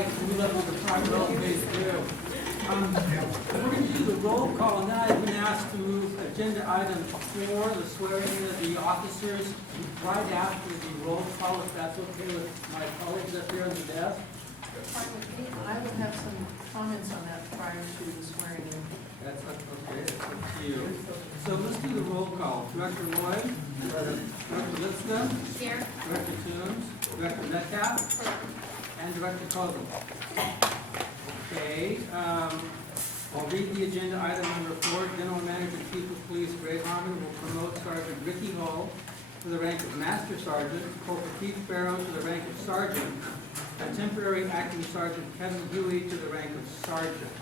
right, we let the private roll phase through. We're going to do the roll call, and then I've been asked to move agenda item 4, the swearing in of the officers, right after the roll call, if that's okay with my colleagues up here on the desk. Fine with me, but I would have some comments on that prior to the swearing in. That's okay, that's up to you. So let's do the roll call. Director Lloyd, Director Lipscomb, Here. Director Toombs, Director Metcalf, and Director Kosel. Okay, I'll read the agenda item number 4. General Manager Chief of Police Ray Harmon will promote Sergeant Ricky Hull to the rank of Master Sergeant, Corporal Keith Barrow to the rank of Sergeant, and temporary acting Sergeant Kevin Huey to the rank of Sergeant.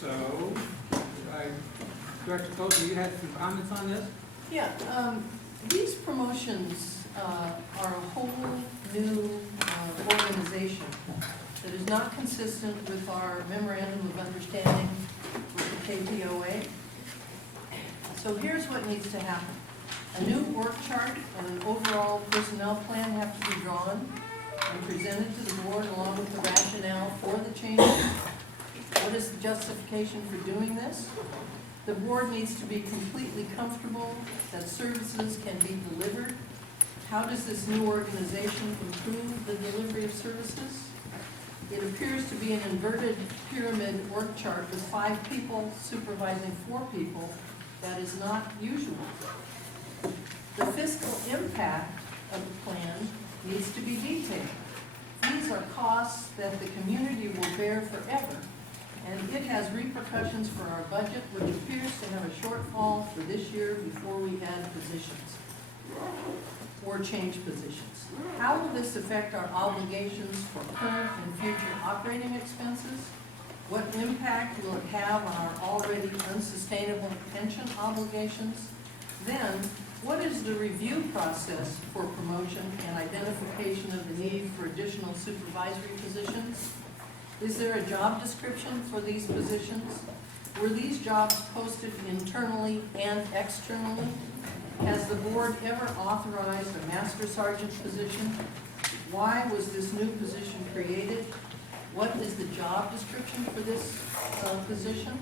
So, Director Kosel, you had some comments on this? Yeah, these promotions are a whole new organization that is not consistent with our memorandum of understanding with the KPOA. So here's what needs to happen. A new work chart and an overall personnel plan have to be drawn and presented to the board along with the rationale for the changes. What is the justification for doing this? The board needs to be completely comfortable that services can be delivered. How does this new organization improve the delivery of services? It appears to be an inverted pyramid work chart with 5 people supervising 4 people. That is not usual. The fiscal impact of the plan needs to be detailed. These are costs that the community will bear forever, and it has repercussions for our budget, which appears to have a shortfall for this year before we add positions or change positions. How will this affect our obligations for current and future operating expenses? What impact will it have on our already unsustainable pension obligations? Then, what is the review process for promotion and identification of the need for additional supervisory positions? Is there a job description for these positions? Were these jobs posted internally and externally? Has the board ever authorized a master sergeant position? Why was this new position created? What is the job description for this position?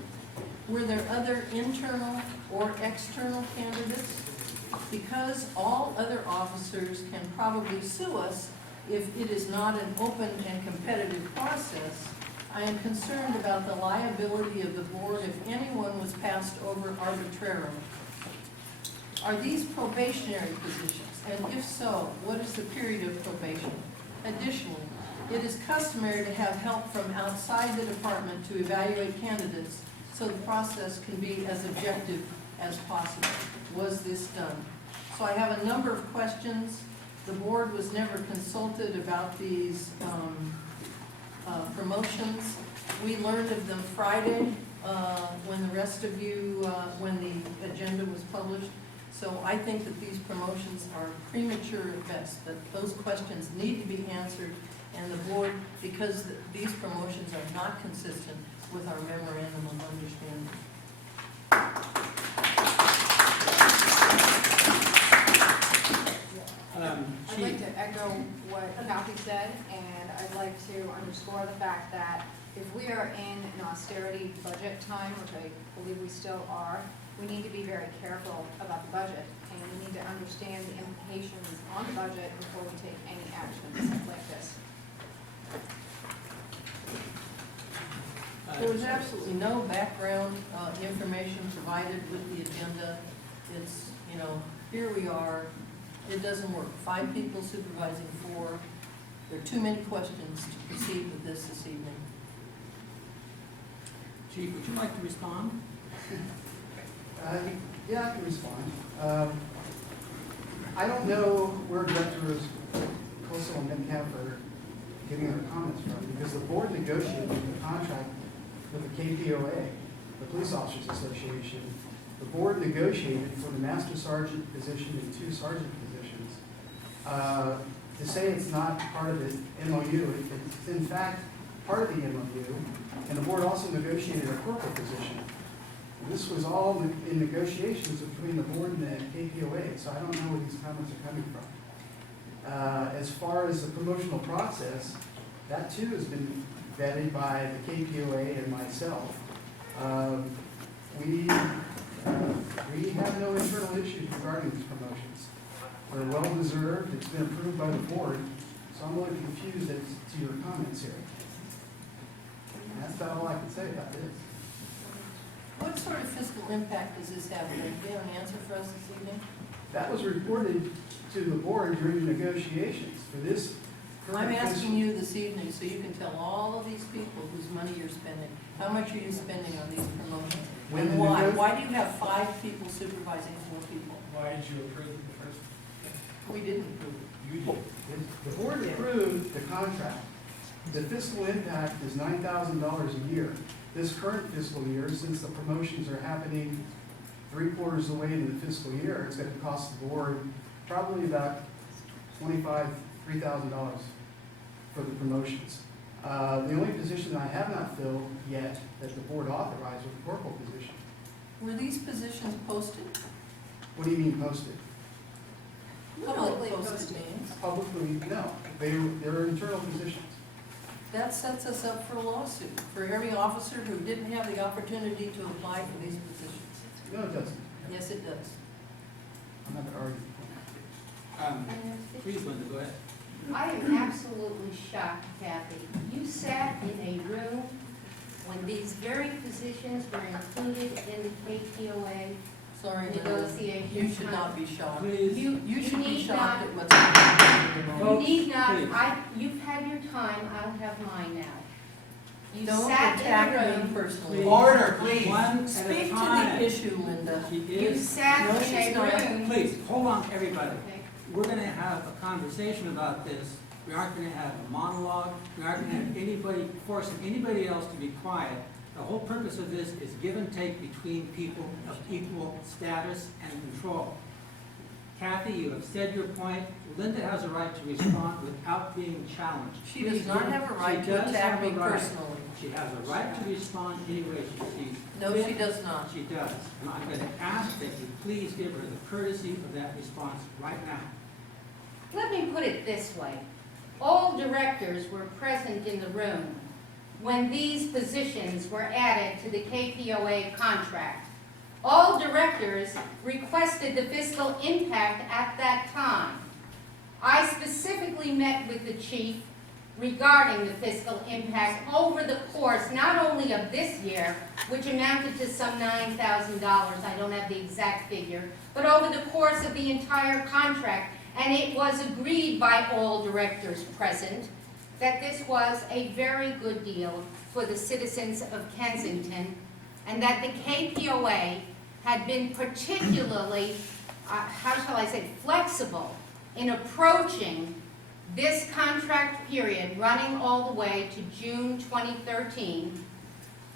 Were there other internal or external candidates? Because all other officers can probably sue us if it is not an open and competitive process, I am concerned about the liability of the board if anyone was passed over arbitrarily. Are these probationary positions? And if so, what is the period of probation? Additionally, it is customary to have help from outside the department to evaluate candidates so the process can be as objective as possible. Was this done? So I have a number of questions. The board was never consulted about these promotions. We learned of them Friday when the rest of you, when the agenda was published. So I think that these promotions are premature at best, that those questions need to be answered, and the board, because these promotions are not consistent with our memorandum of understanding. I'd like to echo what Cathie said, and I'd like to underscore the fact that if we are in an austerity budget time, which I believe we still are, we need to be very careful about the budget, and we need to understand the implications on the budget before we take any actions like this. There was absolutely no background information provided with the agenda. It's, you know, here we are. It doesn't work. 5 people supervising 4. There are too many questions to proceed with this evening. Chief, would you like to respond? Yeah, I can respond. I don't know where Directors Kosel and Metcalf are getting their comments from, because the board negotiated the contract with the KPOA, the Police Officers Association. The board negotiated for the Master Sergeant position and 2 sergeant positions. To say it's not part of the MOU, it's in fact part of the MOU, and the board also negotiated a corporal position. This was all in negotiations between the board and the KPOA, so I don't know where these comments are coming from. As far as the promotional process, That too has been vetted by the KPOA and myself. We have no internal issues regarding these promotions. They're well-deserved, it's been approved by the board, so I'm a little confused as to your comments here. And that's about all I can say about this. What sort of fiscal impact does this have? Do you have an answer for us this evening? That was reported to the board during the negotiations for this. I'm asking you this evening so you can tell all of these people whose money you're spending, how much are you spending on these promotions? When And the why? nego- Why do you have 5 people supervising 4 people? Why did you approve it first? We didn't approve it. You did. The board approved the contract. The fiscal impact is $9,000 a year. This current fiscal year, since the promotions are happening 3/4 of the way into the fiscal year, it's going to cost the board probably about $3,000 for the promotions. The only position that I have not filled yet that the board authorized was the corporal position. Were these positions posted? What do you mean posted? Publicly Posted posted. means. Publicly, no. They're internal positions. That sets us up for a lawsuit for every officer who didn't have the opportunity to apply for these positions. No, it doesn't. Yes, it does. I'm not going to argue. Please, Linda, go ahead. I am absolutely shocked, Kathy. You sat in a room when these very positions were included in the KPOA Sorry, Linda. negotiation. You should not be shocked. Please. You should be need shocked not- at what's happening. You Folks, need not, please. you've had your time, I'll have mine now. You Don't sat attack in a me room, personally. Order, please. One at a Speak to time. the issue, Linda. She you is, sat No, in she's not. a room. please, hold on, everybody. Okay. We're gonna have a conversation about this. We aren't gonna have a monologue. We aren't gonna have anybody forcing anybody else to be quiet. The whole purpose of this is give and take between people of equal status and control. Kathy, you have said your point. Linda has a right to respond without being challenged. She does Please not don't- have a right she to does attack have a me right. personally. She has a right to respond any way she sees. No, fit. she does not. She does. And I'm going to ask that you please give her the courtesy of that response right now. Let me put it this way. All directors were present in the room when these positions were added to the KPOA contract. All directors requested the fiscal impact at that time. I specifically met with the chief regarding the fiscal impact over the course not only of this year, which amounted to some $9,000, I don't have the exact figure, but over the course of the entire contract. And it was agreed by all directors present that this was a very good deal for the citizens of Kensington, and that the KPOA had been particularly, how shall I say, flexible in approaching this contract period running all the way to June 2013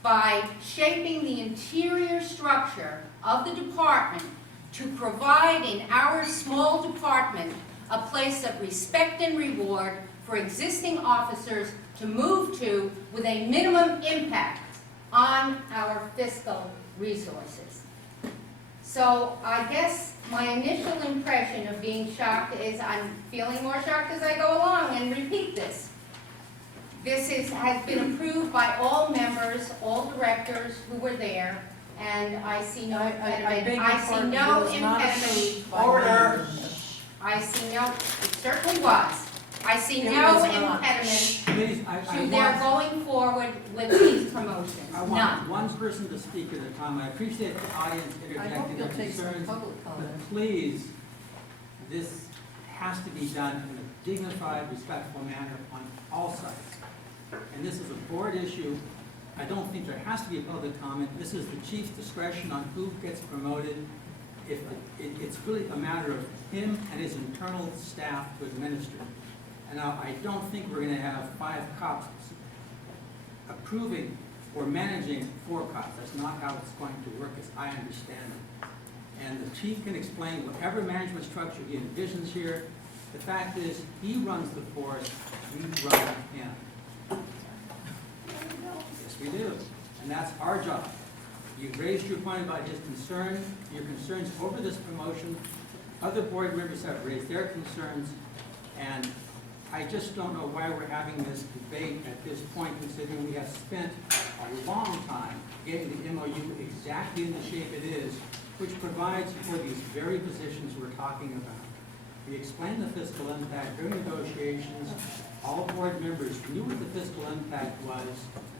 by shaping the interior structure of the department to provide in our small department a place of respect and reward for existing officers to move to with a minimum impact on our fiscal resources. So I guess my initial impression of being shocked is I'm feeling more shocked as I go along and repeat this. This has been approved by all members, all directors who were there, and I see no I beg impediment. your I see pardon, no it was not impediment. approved by Order. Linda. I see no, it certainly was. I see It no was not. impediment Please, I to their want, going forward with these promotions. I want None. one person to speak at a time. I appreciate the audience I hope interjecting you'll their take some concerns. public comment. But please, this has to be done in a dignified, respectful manner on all sides. And this is a board issue. I don't think there has to be a public comment. This is the chief's discretion on who gets promoted. It's really a matter of him and his internal staff to administer. And now, I don't think we're going to have 5 cops approving or managing 4 cops. That's not how it's going to work, as I understand it. And the chief can explain whatever management structure he envisions here. The fact is, he runs the force, we run him. Yes, we do. And that's our job. You've raised your point about his concern, your concerns over this promotion. Other board members have raised their concerns, and I just don't know why we're having this debate at this point, considering we have spent a long time getting the MOU exactly in the shape it is, which provides for these very positions we're talking about. We explained the fiscal impact during negotiations. All board members knew what the fiscal impact was.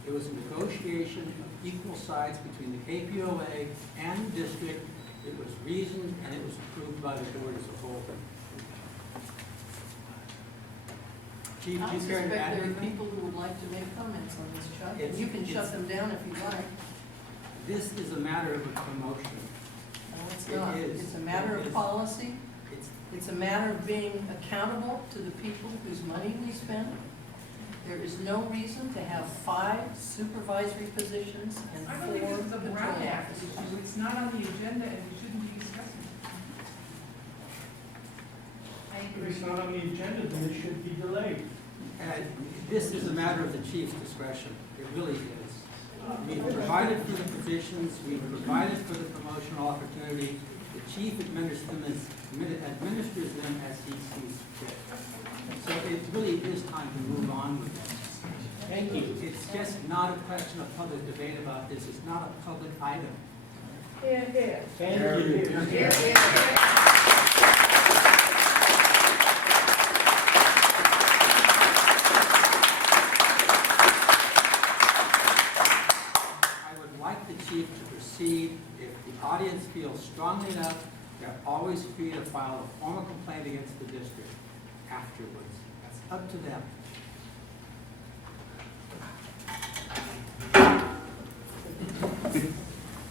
It was a negotiation of equal sides between the KPOA and the district. It was reasoned and it was approved by the board as a whole. Chief, I do you care to suspect add there are anything? people who would like to make comments on this, Chuck. It's- You can shut it's- them down if you like. This is a matter of a promotion. No, it's It not. is. It's a matter It of is. policy. It's, It's a matter of being accountable to the people whose money we spend. There is no reason to have 5 supervisory positions and I 4 don't think this is a patrol Brown Act officers. issue, it's not on the agenda and we shouldn't be discussing it. I If agree. it's not on the agenda, then it should be delayed. this is a matter of the chief's discretion. It really is. We've provided for the positions, we've provided for the promotional opportunity. The chief administers them as he sees fit. So it really is time to move on with this. Thank you. It's just not a question of public debate about this. It's not a public item. Thank Here, you. here, Here, here. I would like the chief to proceed. If the audience feels strongly enough, they're always free to file a formal complaint against the district afterwards. That's up to them.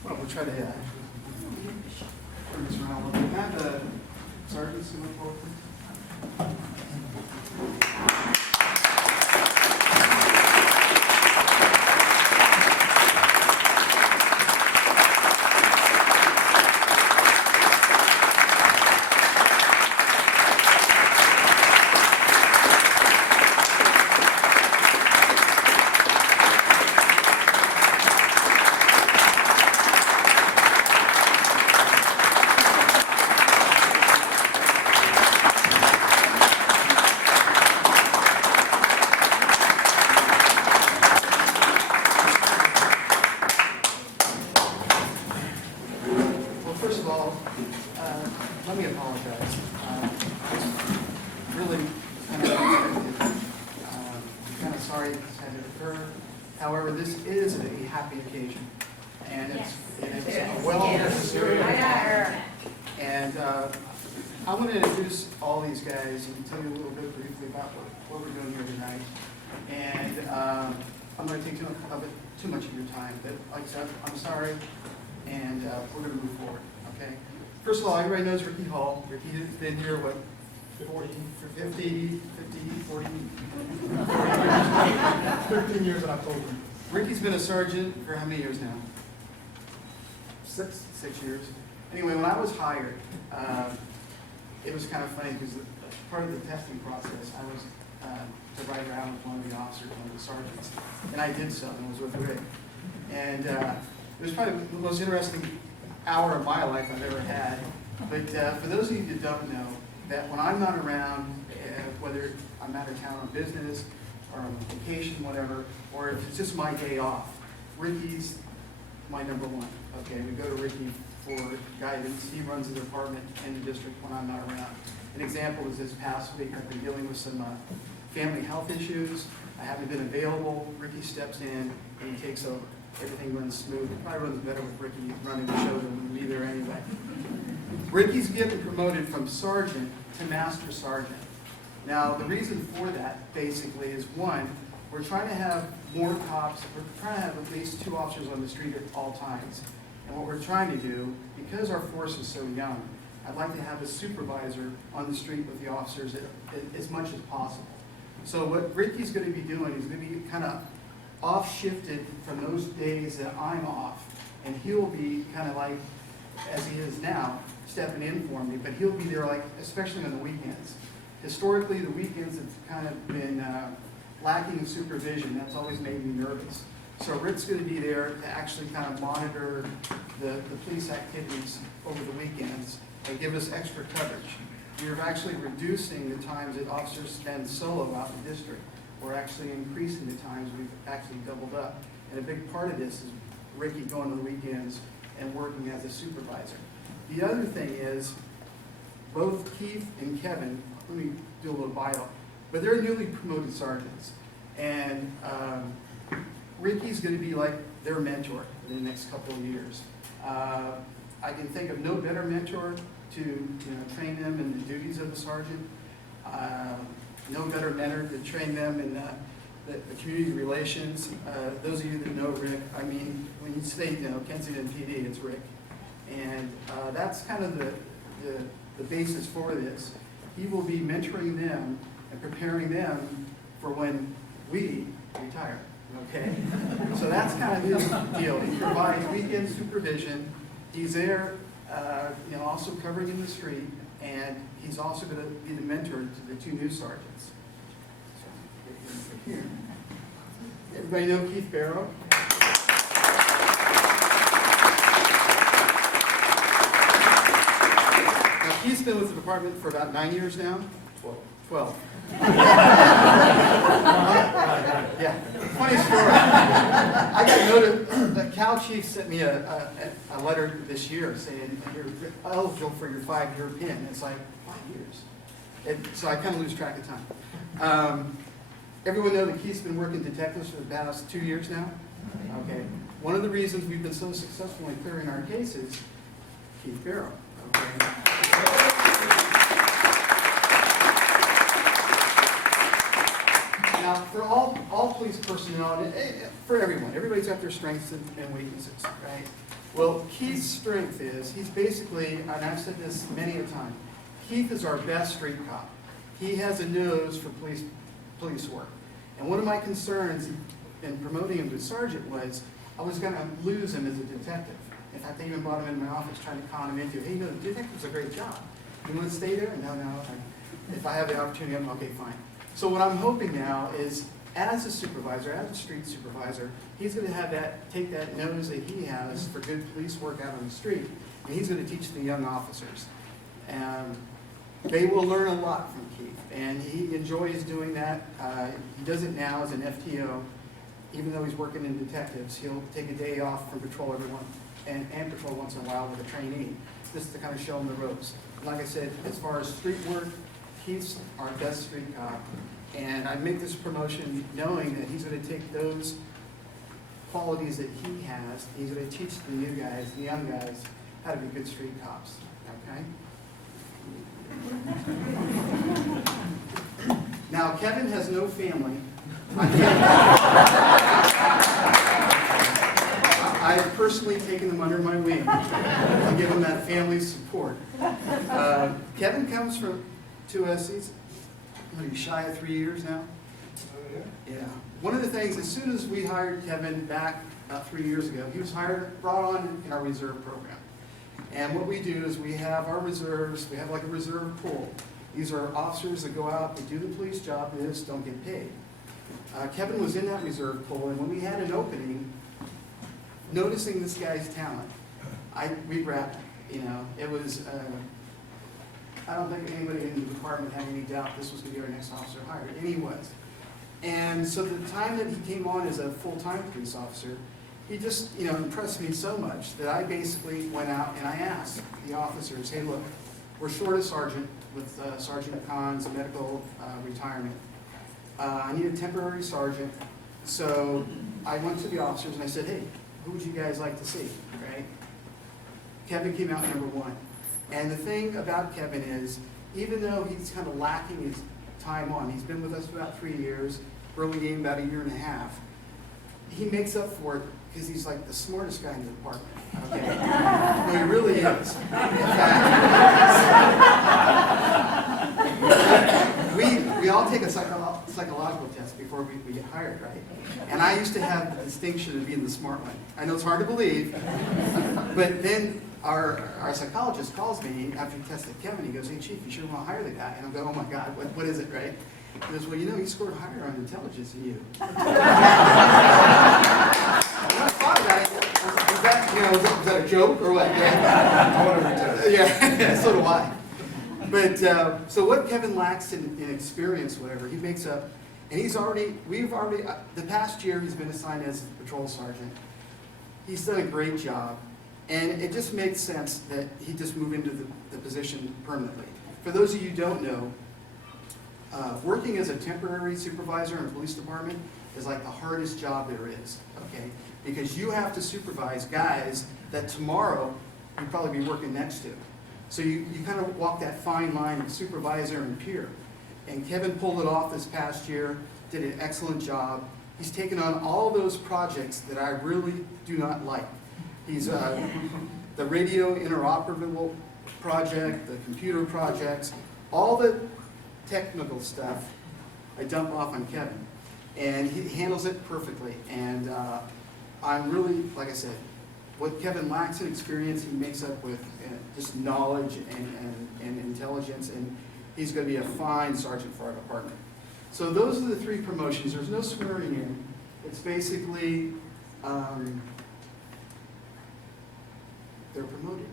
Well, we'll try to, turn this around a little bit. Can I have the sergeants come forward, please? Well, first of all, let me apologize. It's really kind of unexpected. Kind of sorry this had to occur. However, this is a happy occasion, and it's a well-necessary. And I want to introduce all these guys and tell you a little bit briefly about what we're doing here tonight. And I'm going to take too much of your time, but like I said, I'm sorry, and we're going to move forward, okay? First of all, everybody knows Ricky Hall. Ricky has been here, what, 50 years? 13 years in October. Ricky's been a sergeant for how many years now? 6 years. Anyway, when I was hired, it was kind of funny because part of the testing process, I was to ride around with one of the officers, one of the sergeants, and I did so, and was with Rick. And it was probably the most interesting hour of my life I've ever had. But for those of you that don't know, that when I'm not around, whether I'm out of town on business or on vacation, whatever, or if it's just my day off, Ricky's my number one. Okay, we go to Ricky for guidance. He runs the department in the district when I'm not around. An example is this past week, I've been dealing with some family health issues. I haven't been available. Ricky steps in and he takes over. Everything runs smooth. It probably runs better with Ricky running the show than with me there anyway. Ricky's getting promoted from sergeant to master sergeant. Now, the reason for that, basically, is one, we're trying to have more cops, we're trying to have at least 2 officers on the street at all times. And what we're trying to do, because our force is so young, I'd like to have a supervisor on the street with the officers as much as possible. So what Ricky's going to be doing is going to be kind of off-shifted from those days that I'm off. And he'll be kind of like, as he is now, stepping in for me, but he'll be there like, especially on the weekends. Historically, the weekends have kind of been lacking in supervision. That's always made me nervous. So Rick's going to be there to actually kind of monitor the police activities over the weekends and give us extra coverage. we're actually reducing the times that officers spend solo out in the district. We're actually increasing the times, we've actually doubled up. And a big part of this is Ricky going to the weekends and working as a supervisor. The other thing is, both Keith and Kevin, let me do a little bio, but they're newly promoted sergeants. And Ricky's going to be like their mentor in the next couple of years. I can think of no better mentor to train them in the duties of a sergeant. No better mentor to train them in the community relations. Those of you that know Rick, I mean, when you say Kensington PD, it's Rick. And that's kind of the basis for this. He will be mentoring them and preparing them for when we retire, okay? So that's kind of his deal. He provides weekend supervision. He's there, also covering in the street, and he's also going to be the mentor to the two new sergeants. So, here. Everybody know Keith Barrow? Now, Keith's been with the department for about 9 years now. 12. Yeah, funny story. I got noted, the Cal Chief sent me a letter this year saying you're eligible for your 5-year pin. It's like, 5 years? So I kind of lose track of time. Everyone know that Keith's been working detectives for the past 2 years now? Okay. One of the reasons we've been so successful in clearing our cases, Keith Barrow. Okay. Now, for all police personnel, and for everyone, everybody's got their strengths and weaknesses, right? Well, Keith's strength is, he's basically, and I've said this many a time, Keith is our best street cop. He has a nose for police work. And one of my concerns in promoting him to sergeant was, I was going to lose him as a detective. In fact, I even brought him in my office trying to con him into, hey, no, the detective's a great job. You want to stay there? No. If I have the opportunity, I'm okay, fine. So what I'm hoping now is, as a supervisor, as a street supervisor, he's going to take that nose that he has for good police work out on the street, and he's going to teach the young officers. And they will learn a lot from Keith, and he enjoys doing that. He does it now as an FTO. Even though he's working in detectives, he'll take a day off from patrol and patrol once in a while with a trainee, just to kind of show him the ropes. Like I said, as far as street work, he's our best street cop. And I make this promotion knowing that he's going to take those qualities that he has, he's going to teach the new guys, the young guys, how to be good street cops, okay? Now, Kevin has no family. I've personally taken him under my wing and give him that family support. Kevin comes to us, he's shy of 3 years now. Yeah. One of the things, as soon as we hired Kevin back about 3 years ago, he was brought on in our reserve program. And what we do is we have our reserves, we have like a reserve pool. These are officers that go out, they do the police job, they just don't get paid. Kevin was in that reserve pool, and when we had an opening, noticing this guy's talent, we grabbed him. It was, I don't think anybody in the department had any doubt this was going to be our next officer hired, and he was. And so the time that he came on as a full-time police officer, he just, impressed me so much that I basically went out and I asked the officers, hey, look, we're short a sergeant with Sergeant Khan's medical retirement. I need a temporary sergeant. So I went to the officers and I said, hey, who would you guys like to see, right? Kevin came out number one. And the thing about Kevin is, even though he's kind of lacking his time on, he's been with us for about 3 years, early game about 1.5 years, he makes up for it because he's like the smartest guy in the department. Okay? No, he really is. In fact, we all take a psychological test before we get hired, right? And I used to have the distinction of being the smart one. I know it's hard to believe, but then our psychologist calls me after he tested Kevin. He goes, hey, Chief, you sure want to hire the guy? And I go, oh my God, what is it, right? He goes, well, he scored higher on intelligence than you. When I thought about it, was that a joke or what? Yeah, I want to retest. Yeah, so do I. But, so what Kevin lacks in experience, whatever, he makes up, and the past year, he's been assigned as patrol sergeant. He's done a great job, and it just makes sense that he just move into the position permanently. For those of you who don't know, working as a temporary supervisor in a police department is like the hardest job there is, okay? Because you have to supervise guys that tomorrow you'll probably be working next to. So you kind of walk that fine line of supervisor and peer. And Kevin pulled it off this past year, did an excellent job. He's taken on all those projects that I really do not like. He's the radio interoperable project, the computer projects, all the technical stuff I dump off on Kevin. And he handles it perfectly. And I'm really, like I said, what Kevin lacks in experience, he makes up with just knowledge and intelligence, and he's going to be a fine sergeant for our department. So those are the three promotions. There's no swearing in. It's basically, they're promoted.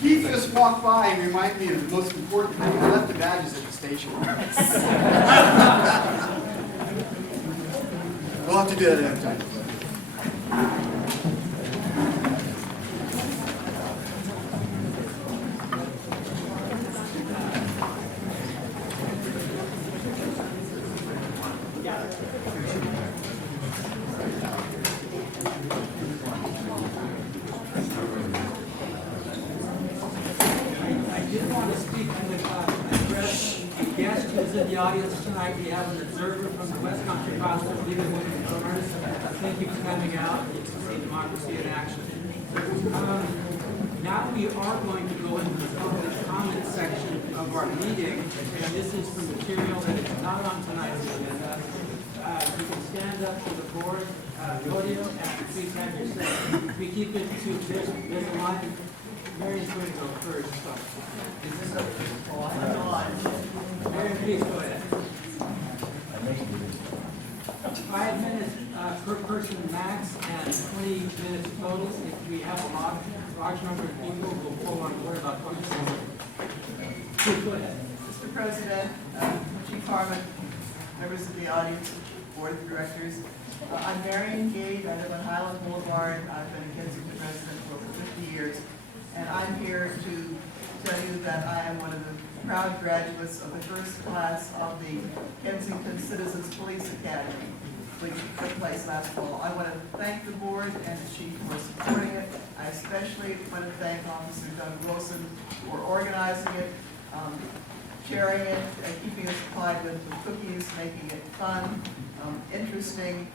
Keith just walked by and reminded me of the most important thing. I left the badges at the station. We'll have to do that another time. In the audience tonight, we have an observer from the West Country Hospital, Legal Women Owners. Thank you for coming out. You can see democracy in action. Now we are going to go into the public comment section of our meeting, and this is for material that is not on tonight's agenda. You can stand up to the board, rodeo, and please have your say. We keep it to there's a line. Mary's going to go first. Mary, please go ahead. 5 minutes per person max and 20 minutes total. If we have a large number of people, we'll pull on board about 20 minutes. Please go ahead. Mr. President, Chief Harmon, members of the audience, board of directors. I'm Marion Gade. I live on Highland Boulevard. I've been a Kensington resident for over 50 years. And I'm here to tell you that I am one of the proud graduates of the first class of the Kensington Citizens Police Academy, which took place last fall. I want to thank the board and the chief for supporting it. I especially want to thank Officer Doug Wilson for organizing it, chairing it, keeping us supplied with cookies, making it fun, interesting,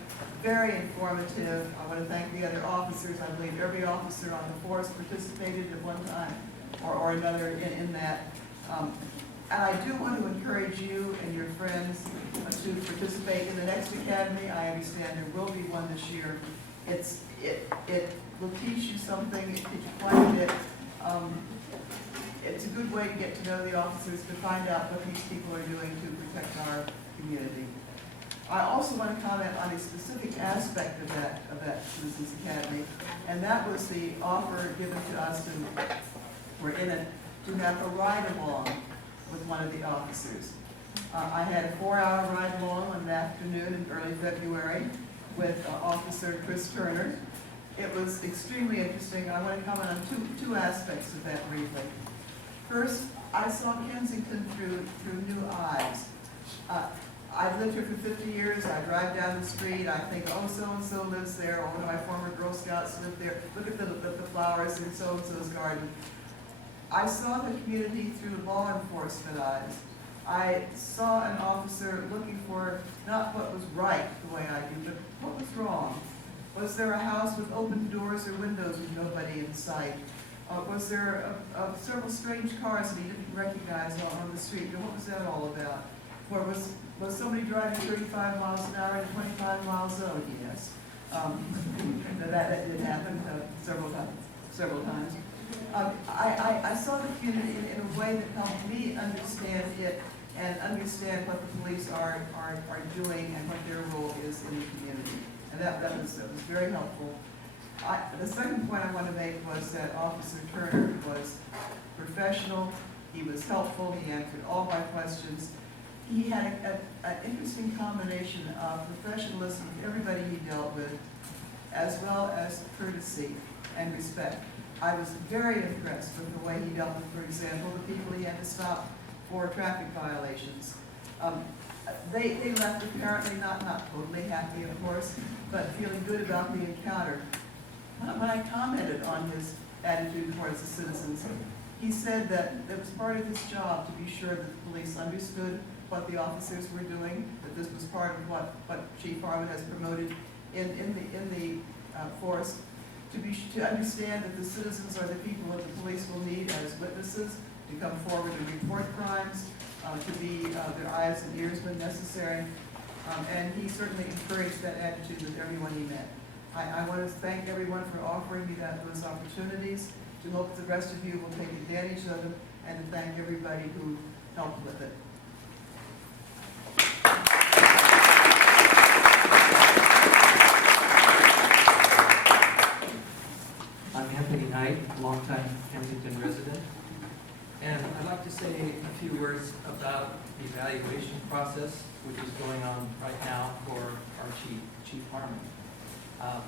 very informative. I want to thank the other officers. I believe every officer on the force participated at one time or another in that. And I do want to encourage you and your friends to participate in the next academy. I understand there will be one this year. It will teach you something. It teaches you quite a bit. It's a good way to get to know the officers, to find out what these people are doing to protect our community. I also want to comment on a specific aspect of that Citizens Academy, and that was the offer given to us, and we're in it, to have a ride-along with one of the officers. I had a 4-hour ride-along one afternoon in early February with Officer Chris Turner. It was extremely interesting. I want to comment on two aspects of that briefly. First, I saw Kensington through new eyes. I've lived here for 50 years. I drive down the street. I think, oh, so-and-so lives there. Oh, one of my former Girl Scouts lived there. Look at the flowers in so-and-so's garden. I saw the community through law enforcement eyes. I saw an officer looking for not what was right the way I do, but what was wrong. Was there a house with open doors or windows with nobody in sight? Was there several strange cars that he didn't recognize on the street? And what was that all about? Or was somebody driving 35 miles an hour in a 25 mile zone? Yes. That did happen several times. I saw the community in a way that helped me understand it and understand what the police are doing and what their role is in the community. And that was very helpful. The second point I want to make was that Officer Turner was professional, he was helpful, he answered all my questions. He had an interesting combination of professionalism with everybody he dealt with, as well as courtesy and respect. I was very impressed with the way he dealt with, for example, the people he had to stop for traffic violations. They left apparently not totally happy, of course, but feeling good about the encounter. When I commented on his attitude towards the citizens, he said that it was part of his job to be sure that the police understood what the officers were doing, that this was part of what Chief Harmon has promoted in the force, to understand that the citizens are the people that the police will need as witnesses, to come forward and report crimes, to be their eyes and ears when necessary. And he certainly encouraged that attitude with everyone he met. I want to thank everyone for offering me those opportunities, to hope the rest of you will take advantage of them, and to thank everybody who helped with it. I'm Anthony Knight, longtime Kensington resident, and I'd like to say a few words about the evaluation process which is going on right now for our Chief Harmon.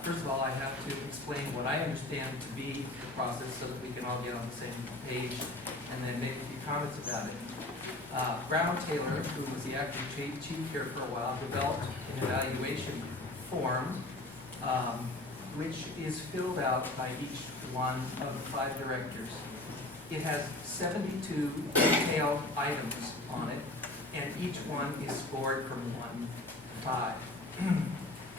First of all, I have to explain what I understand to be the process so that we can all get on the same page and then make a few comments about it. Brown Taylor, who was the acting chief here for a while, developed an evaluation form which is filled out by each one of the 5 directors. It has 72 detailed items on it, and each one is scored from 1 to 5.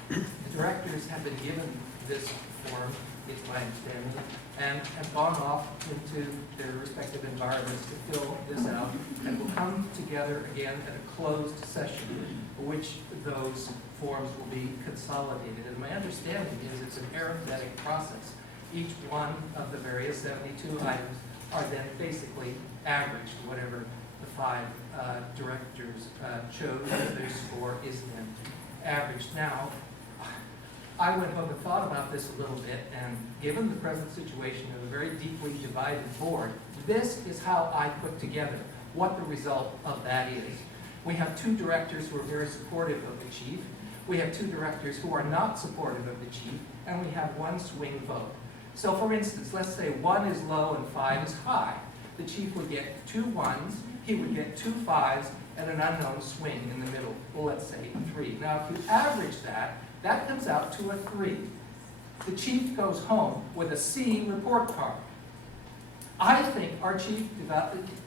The directors have been given this form, it's my understanding, and have gone off into their respective environments to fill this out, and will come together again at a closed session, which those forms will be consolidated. And my understanding is it's an arithmetic process. Each one of the various 72 items are then basically averaged, whatever the 5 directors chose as their score is then averaged. Now, I went home and thought about this a little bit, and given the present situation of a very deeply divided board, this is how I put together what the result of that is. We have 2 directors who are very supportive of the chief. We have 2 directors who are not supportive of the chief, and we have 1 swing vote. So for instance, let's say 1 is low and 5 is high. The chief would get 2 1s, he would get 2 5s, and an unknown swing in the middle, well, let's say 3. Now, if you average that, that comes out to a 3. The chief goes home with a C report card. I think our chief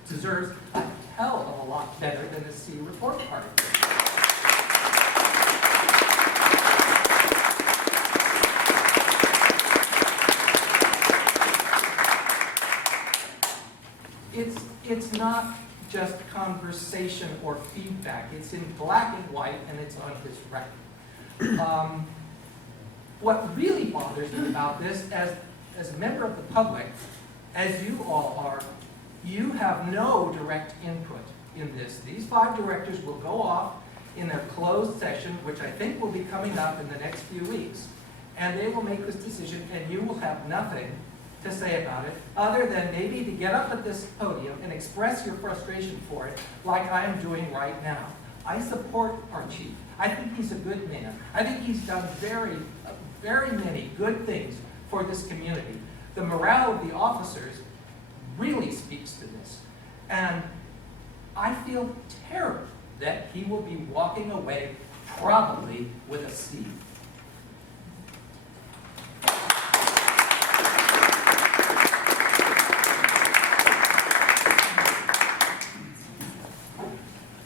deserves a hell of a lot better than a C report card. It's not just conversation or feedback. It's in black and white, and it's on his record. What really bothers me about this, as a member of the public, as you all are, you have no direct input in this. These 5 directors will go off in a closed session, which I think will be coming up in the next few weeks, and they will make this decision, and you will have nothing to say about it, other than maybe to get up at this podium and express your frustration for it, like I am doing right now. I support our chief. I think he's a good man. I think he's done very, very many good things for this community. The morale of the officers really speaks to this. And I feel terrible that he will be walking away probably with a C.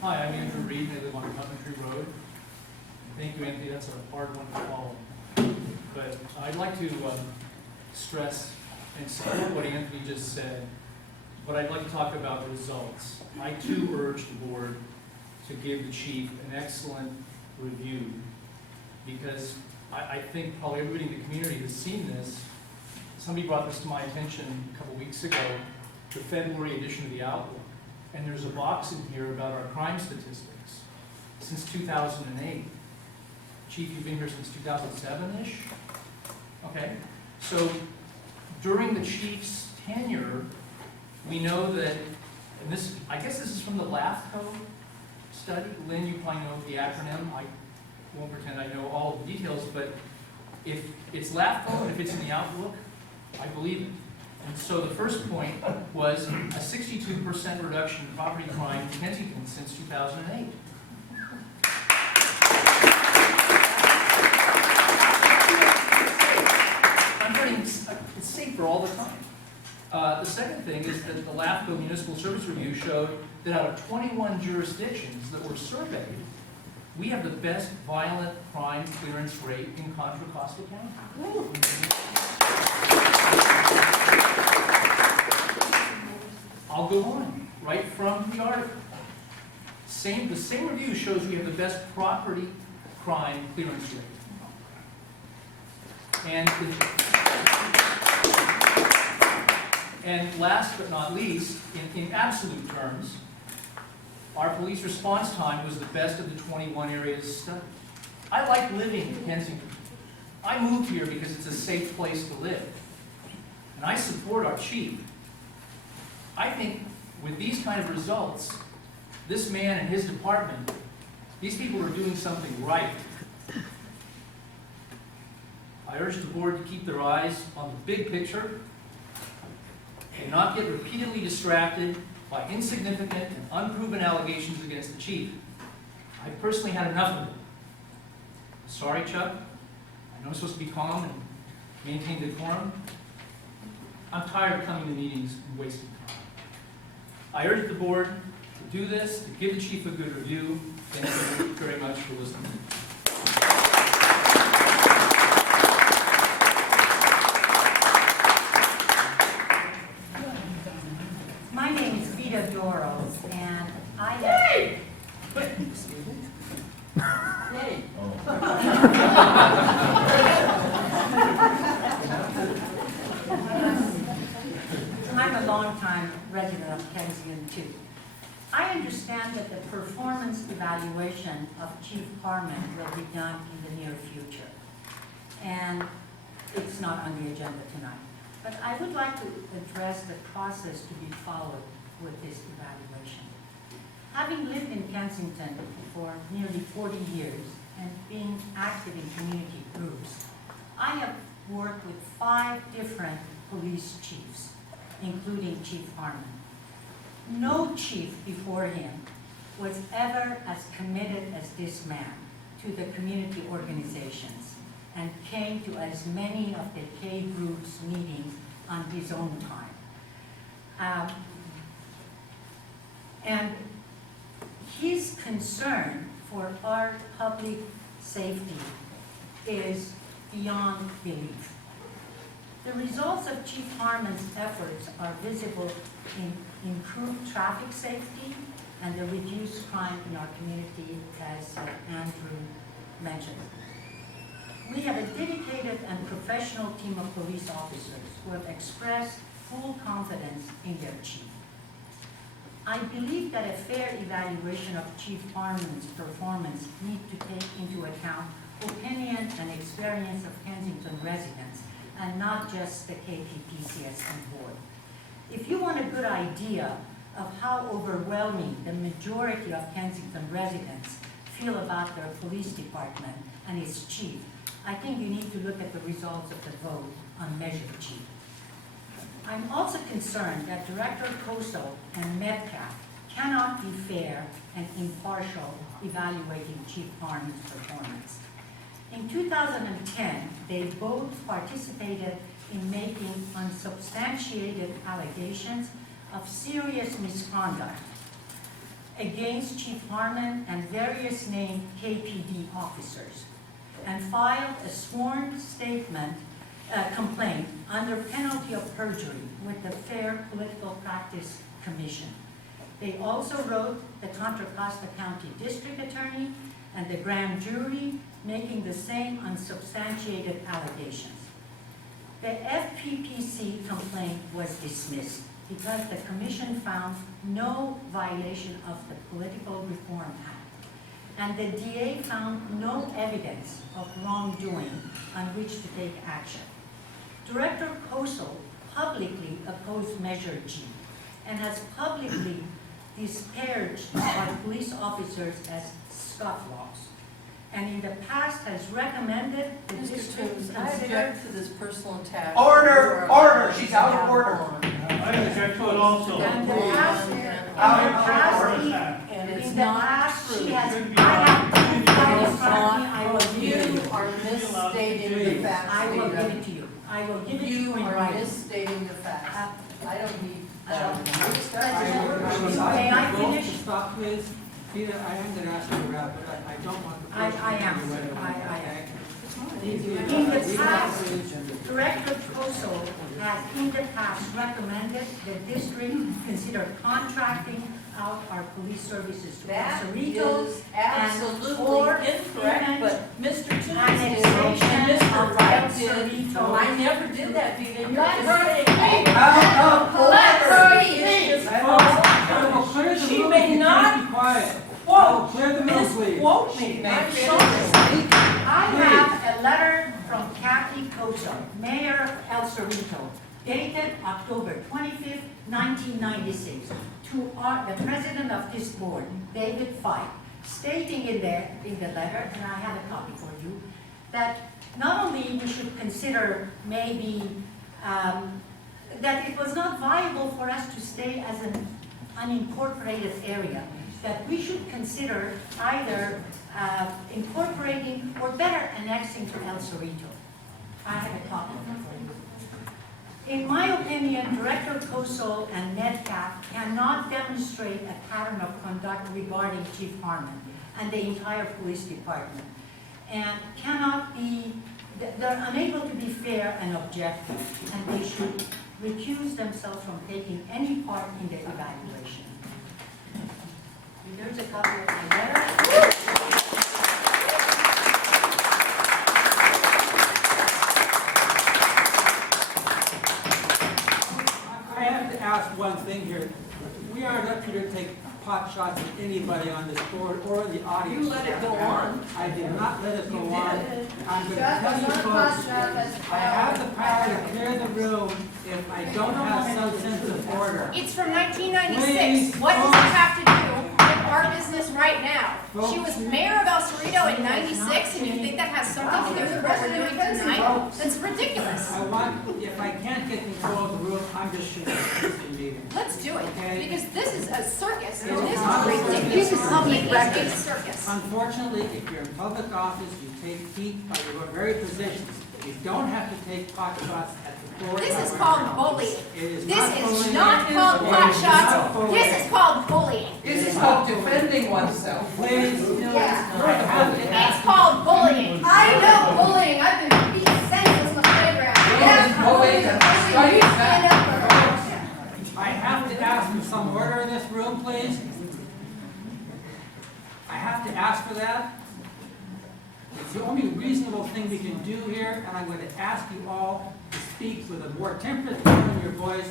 Hi, I'm Andrew Reed, and I live on Coventry Road. Thank you, Anthony, that's a hard one to follow. But I'd like to stress and support what Anthony just said, but I'd like to talk about results. I too urge the board to give the chief an excellent review, because I think probably everybody in the community has seen this. Somebody brought this to my attention a couple weeks ago, the February edition of the Outlook, and there's a box in here about our crime statistics since 2008. Chief, you've been here since 2007-ish? Okay, so during the chief's tenure, we know that, and this, I guess this is from the LAFCO study. Lynn, you probably know the acronym. I won't pretend I know all the details, but if it's LAFCO and if it's in the Outlook, I believe it. And so the first point was a 62% reduction in property crime in Kensington since 2008. It's safer all the time. The second thing is that the LAFCO Municipal Service Review showed that out of 21 jurisdictions that were surveyed, we have the best violent crime clearance rate in Contra Costa County. I'll go on, right from the article. The same review shows we have the best property crime clearance rate. And last but not least, in absolute terms, our police response time was the best of the 21 areas studied. I like living in Kensington. I moved here because it's a safe place to live. And I support our chief. I think with these kind of results, this man and his department, these people are doing something right. I urge the board to keep their eyes on the big picture and not get repeatedly distracted by insignificant and unproven allegations against the chief. I personally had enough of it. Sorry, Chuck. I know I'm supposed to be calm and maintain decorum. I'm tired of coming to meetings and wasting time. I urge the board to do this, to give the chief a good review. Thank you very much for listening. My name is Vita Doros, and I have... I'm a longtime resident of Kensington, too. I understand that the performance evaluation of Chief Harmon will be done in the near future, and it's not on the agenda tonight. But I would like to address the process to be followed with this evaluation. Having lived in Kensington for nearly 40 years and being active in community groups, I have worked with 5 different police chiefs, including Chief Harmon. No chief before him was ever as committed as this man to the community organizations and came to as many of the K groups meetings on his own time. And his concern for our public safety is beyond belief. The results of Chief Harmon's efforts are visible in improved traffic safety and the reduced crime in our community, as Andrew mentioned. We have a dedicated and professional team of police officers who have expressed full confidence in their chief. I believe that a fair evaluation of Chief Harmon's performance needs to take into account opinion and experience of Kensington residents and not just the KPPCSD board. If you want a good idea of how overwhelming the majority of Kensington residents feel about their police department and its chief, I think you need to look at the results of the vote on Measure G. I'm also concerned that Director Kosel and Metcalf cannot be fair and impartial evaluating Chief Harmon's performance. In 2010, they both participated in making unsubstantiated allegations of serious misconduct against Chief Harmon and various named KPD officers, and filed a sworn statement complaint under penalty of perjury with the Fair Political Practice Commission. They also wrote the Contra Costa County District Attorney and the grand jury, making the same unsubstantiated allegations. The FPPC complaint was dismissed because the commission found no violation of the Political Reform Act, and the DA found no evidence of wrongdoing on which to take action. Director Kosel publicly opposed Measure G and has publicly disparaged our police officers as scofflaws, and in the past has recommended the Mr. district Toombs, I consider. object to this personal attack. Order, order, she's out of order. I object to it also. And the past, And it's in the not past, true. she has, I have proof right in front of me, I will give You it to you. are misstating the facts, I will Rita. give it to you. I will give it to you You in are writing. misstating the facts. I don't need. May I finish? Stop, please. Peter, I am going to ask you to wrap, but I don't want the. I am. person to be I am. okay? In the past, Director Kosel has in the past recommended the district consider contracting out our police services to That Cerritos is and absolutely or incorrect, even but Mr. Toombs did, and annexation Mr. of Wright El did. Cerrito. I never did that, Vita. You're Let just her saying. speak. Let her speak. speak. I will clear the She room may if you not please be quiet. I will Quote, clear the room, please. misquote me. I'm sorry. I have a letter from Cathie Kosel, Mayor of El Cerrito, dated October 25th, 1996, to the president of this board, David Fife, stating in the letter, and I have a copy for you, that not only we should consider maybe that it was not viable for us to stay as an unincorporated area, that we should consider either incorporating or better annexing to El Cerrito. I have a copy of it for you. In my opinion, Director Kosel and Metcalf cannot demonstrate a pattern of conduct regarding Chief Harmon and the entire police department, and cannot be, they're unable to be fair and objective, and they should recuse themselves from taking any part in the evaluation. Here's a copy of my letter. I have to ask one thing here. We aren't up here to take pot shots at anybody on this board or the audience. You let it go on. I did not let it go You on. did. I'm going to tell you folks, I have the power to clear the room if I don't have some sense of order. It's from 1996. Please, What does folks. it have to do with our business right now? She was mayor of El Cerrito in 96, and you think that has something to do with what we're doing tonight? That's ridiculous. I want, if I can't get control of the room, I'm just shooting this meeting. Let's do it, Okay. because this is a circus, and No, this it's not a is circus. ridiculous. This is public It record. is a circus. Unfortunately, if you're in public office, you take heat by your very positions. You don't have to take pot shots at the board. This is called bullying. It is This not is bullying. not called It pot is not shots. bullying. This is called bullying. This is called defending oneself. Please, Yeah. I have to It's ask, called bullying. I know bullying. I've been beat senseless in the playground. Yes, bullying and studies Stand that. up for I have to ask for some order in this room, please. I have to ask for that. It's the only reasonable thing we can do here, and I'm going to ask you all to speak with a more temperate tone in your voice,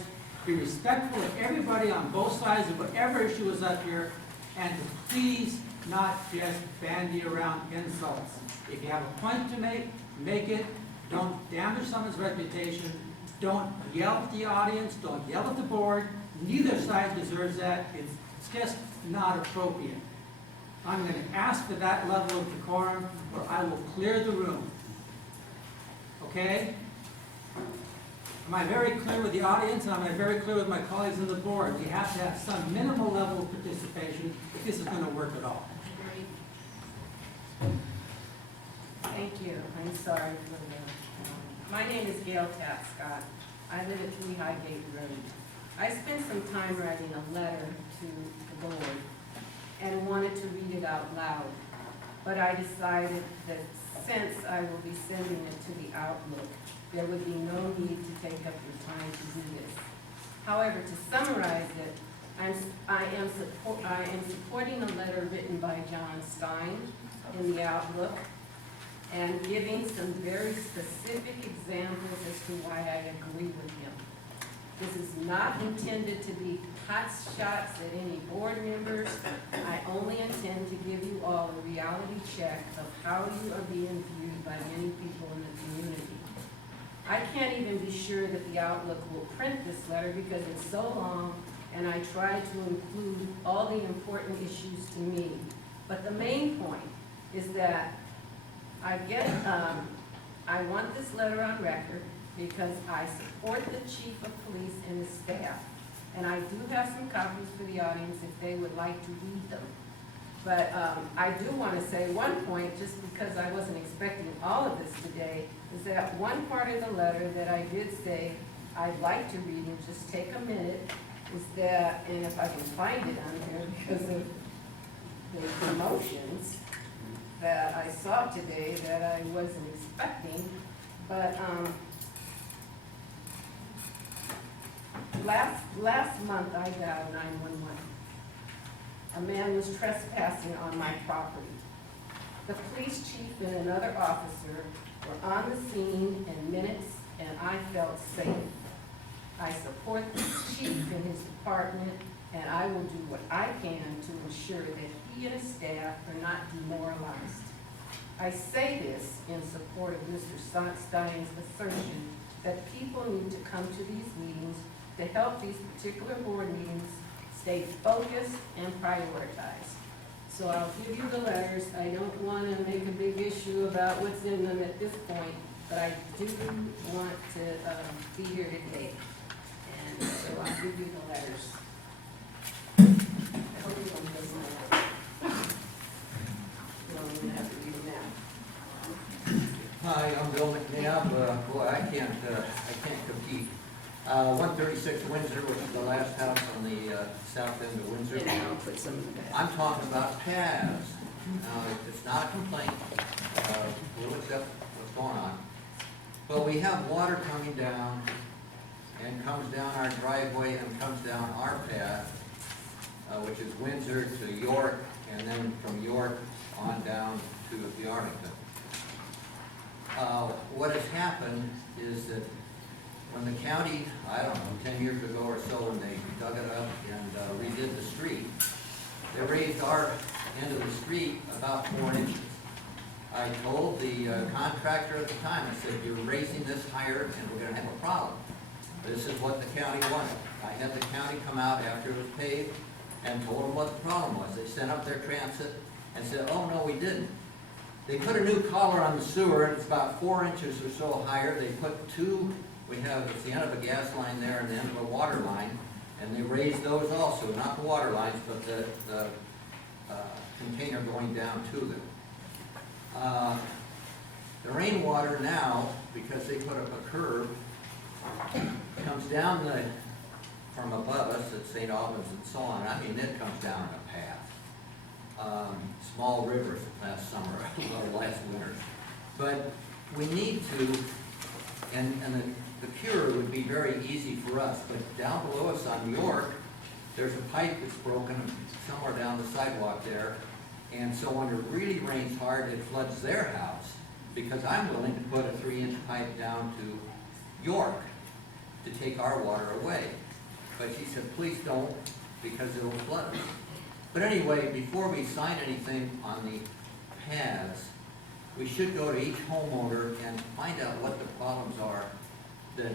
be respectful of everybody on both sides of whatever issue is up here, and to please not just bandy around insults. If you have a point to make it. Don't damage someone's reputation. Don't yell at the audience. Don't yell at the board. Neither side deserves that. It's just not appropriate. I'm going to ask for that level of decorum, or I will clear the room. Okay? Am I very clear with the audience, and am I very clear with my colleagues on the board? We have to have some minimal level of participation if this is going to work at all. Thank you. I'm sorry for the, my name is Gail Scott. I live at 3 Highgate Road. I spent some time writing a letter to the board and wanted to read it out loud. but I decided that since I will be sending it to the Outlook, there would be no need to take up your time to do this. However, to summarize it, I am supporting a letter written by John Stein in the Outlook and giving some very specific examples as to why I agree with him. This is not intended to be hot shots at any board members. I only intend to give you all a reality check of how you are being viewed by many people in the community. I can't even be sure that the Outlook will print this letter because it's so long, and I try to include all the important issues to me. But the main point is that I want this letter on record because I support the chief of police and his staff. And I do have some copies for the audience if they would like to read them. But I do want to say one point, just because I wasn't expecting all of this today, is that one part of the letter that I did say I'd like to read and just take a minute is that, and if I can find it on here because of the promotions that I saw today that I wasn't expecting, but last month I dialed 911. A man was trespassing on my property. The police chief and another officer were on the scene in minutes, and I felt safe. I support the chief and his department, and I will do what I can to ensure that he and his staff are not demoralized. I say this in support of Mr. Stein's assertion that people need to come to these meetings to help these particular board meetings stay focused and prioritized. So I'll give you the letters. I don't want to make a big issue about what's in them at this point, but I do want to be here today. And so I'll give you the letters. I hope this one doesn't matter. You don't even have to read them now. Hi, I'm Bill McNabb. Boy, I can't compete. 136 Windsor, which is the last house on the south end of Windsor. And I'll put some in the back. I'm talking about paths. It's not a complaint. We'll accept what's going on. But we have water coming down and comes down our driveway and comes down our path, which is Windsor to York, and then from York on down to the Arlington. What has happened is that when the county, I don't know, 10 years ago or so, when they dug it up and redid the street, they raised our end of the street about 4 inches. I told the contractor at the time, I said, you're raising this higher and we're going to have a problem. This is what the county wanted. I had the county come out after it was paved and told them what the problem was. They sent up their transit and said, oh no, we didn't. They put a new collar on the sewer and it's about 4 inches or so higher. They put it's the end of a gas line there and the end of a water line, and they raised those also, not the water lines, but the container going down to them. The rainwater now, because they put up a curb, comes down from above us at St. Albans and so on. I mean, it comes down in a path. Small rivers last summer, or last winter. But we need to, and the cure would be very easy for us, but down below us on York, there's a pipe that's broken somewhere down the sidewalk there, and so when it really rains hard, it floods their house, because I'm willing to put a 3-inch pipe down to York to take our water away. But she said, please don't, because it'll flood us. But anyway, before we sign anything on the paths, we should go to each homeowner and find out what the problems are, that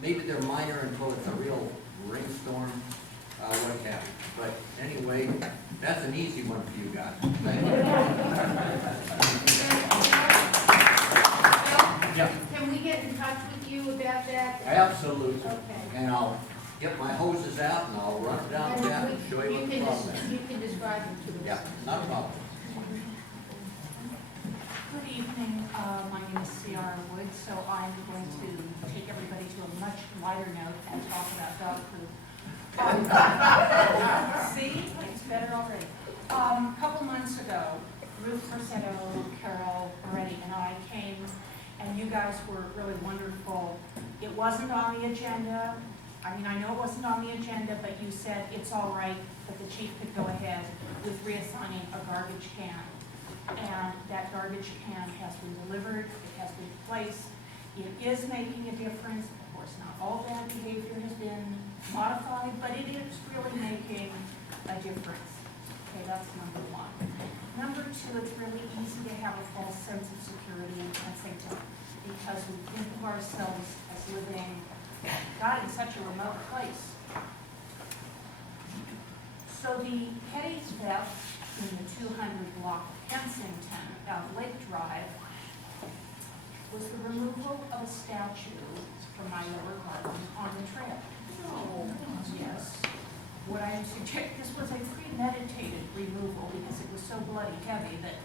maybe they're minor until it's a real rainstorm, what have you. But anyway, that's an easy one for you guys. Thank you. Yeah. Can we get in touch with you about that? Absolutely. Okay. And I'll get my hoses out and I'll run it down the path and show you what the problem is. You can describe them to us. Yeah, not a problem. Good evening, my name is Ciara Wood, so I'm going to take everybody to a much lighter note and talk about dog food. See, it's better already. A couple months ago, Ruth Mercado, Carol, Moretti, and I came, and you guys were really wonderful. It wasn't on the agenda. I mean, I know it wasn't on the agenda, but you said it's all right that the chief could go ahead with reassigning a garbage can. And that garbage can has been delivered, it has been placed. It is making a difference. Of course, not all bad behavior has been modified, but it is really making a difference. Okay, that's number one. Number two, it's really easy to have a false sense of security in Kensington because we think of ourselves as living, God, in such a remote place. So the petty theft in the 200 block of Kensington, Lake Drive, was the removal of a statue from my lower garden on the trail. Oh, yes. What I suggest, this was a premeditated removal because it was so bloody heavy that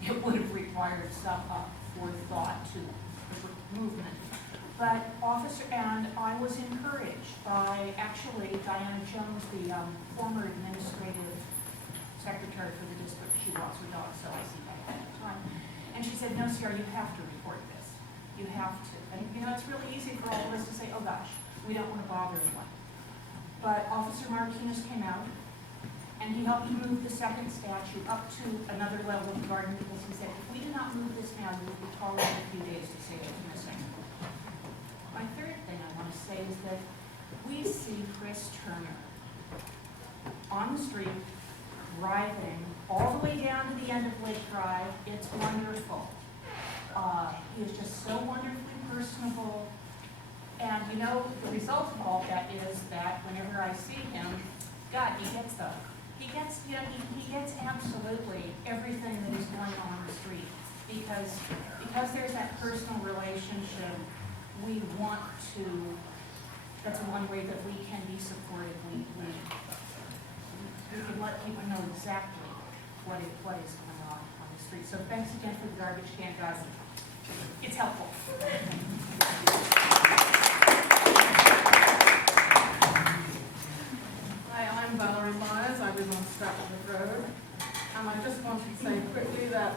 it would have required some forethought to the movement. But and I was encouraged by actually Diana Jones, the former administrative secretary for the district. She walks her dog, so I see that all the time. And she said, no, Sierra, you have to report this. You have to. And you know, it's really easy for all of us to say, oh gosh, we don't want to bother anyone. But Officer Martinez came out, and he helped move the second statue up to another level of the garden because he said, if we do not move this now, you will be tolerated a few days to say it's missing. My third thing I want to say is that we see Chris Turner on the street, driving all the way down to the end of Lake Drive. It's wonderful. He is just so wonderfully personable. And you know, the result of all that is that whenever I see him, God, he gets absolutely everything that is going on the street. Because there's that personal relationship, we want to, that's one way that we can be supportive. We can let people know exactly what is going on the street. So thanks again for the garbage can, guys. It's helpful. Hi, I'm Valerie Myers. I live on Stratford Road. And I just wanted to say quickly that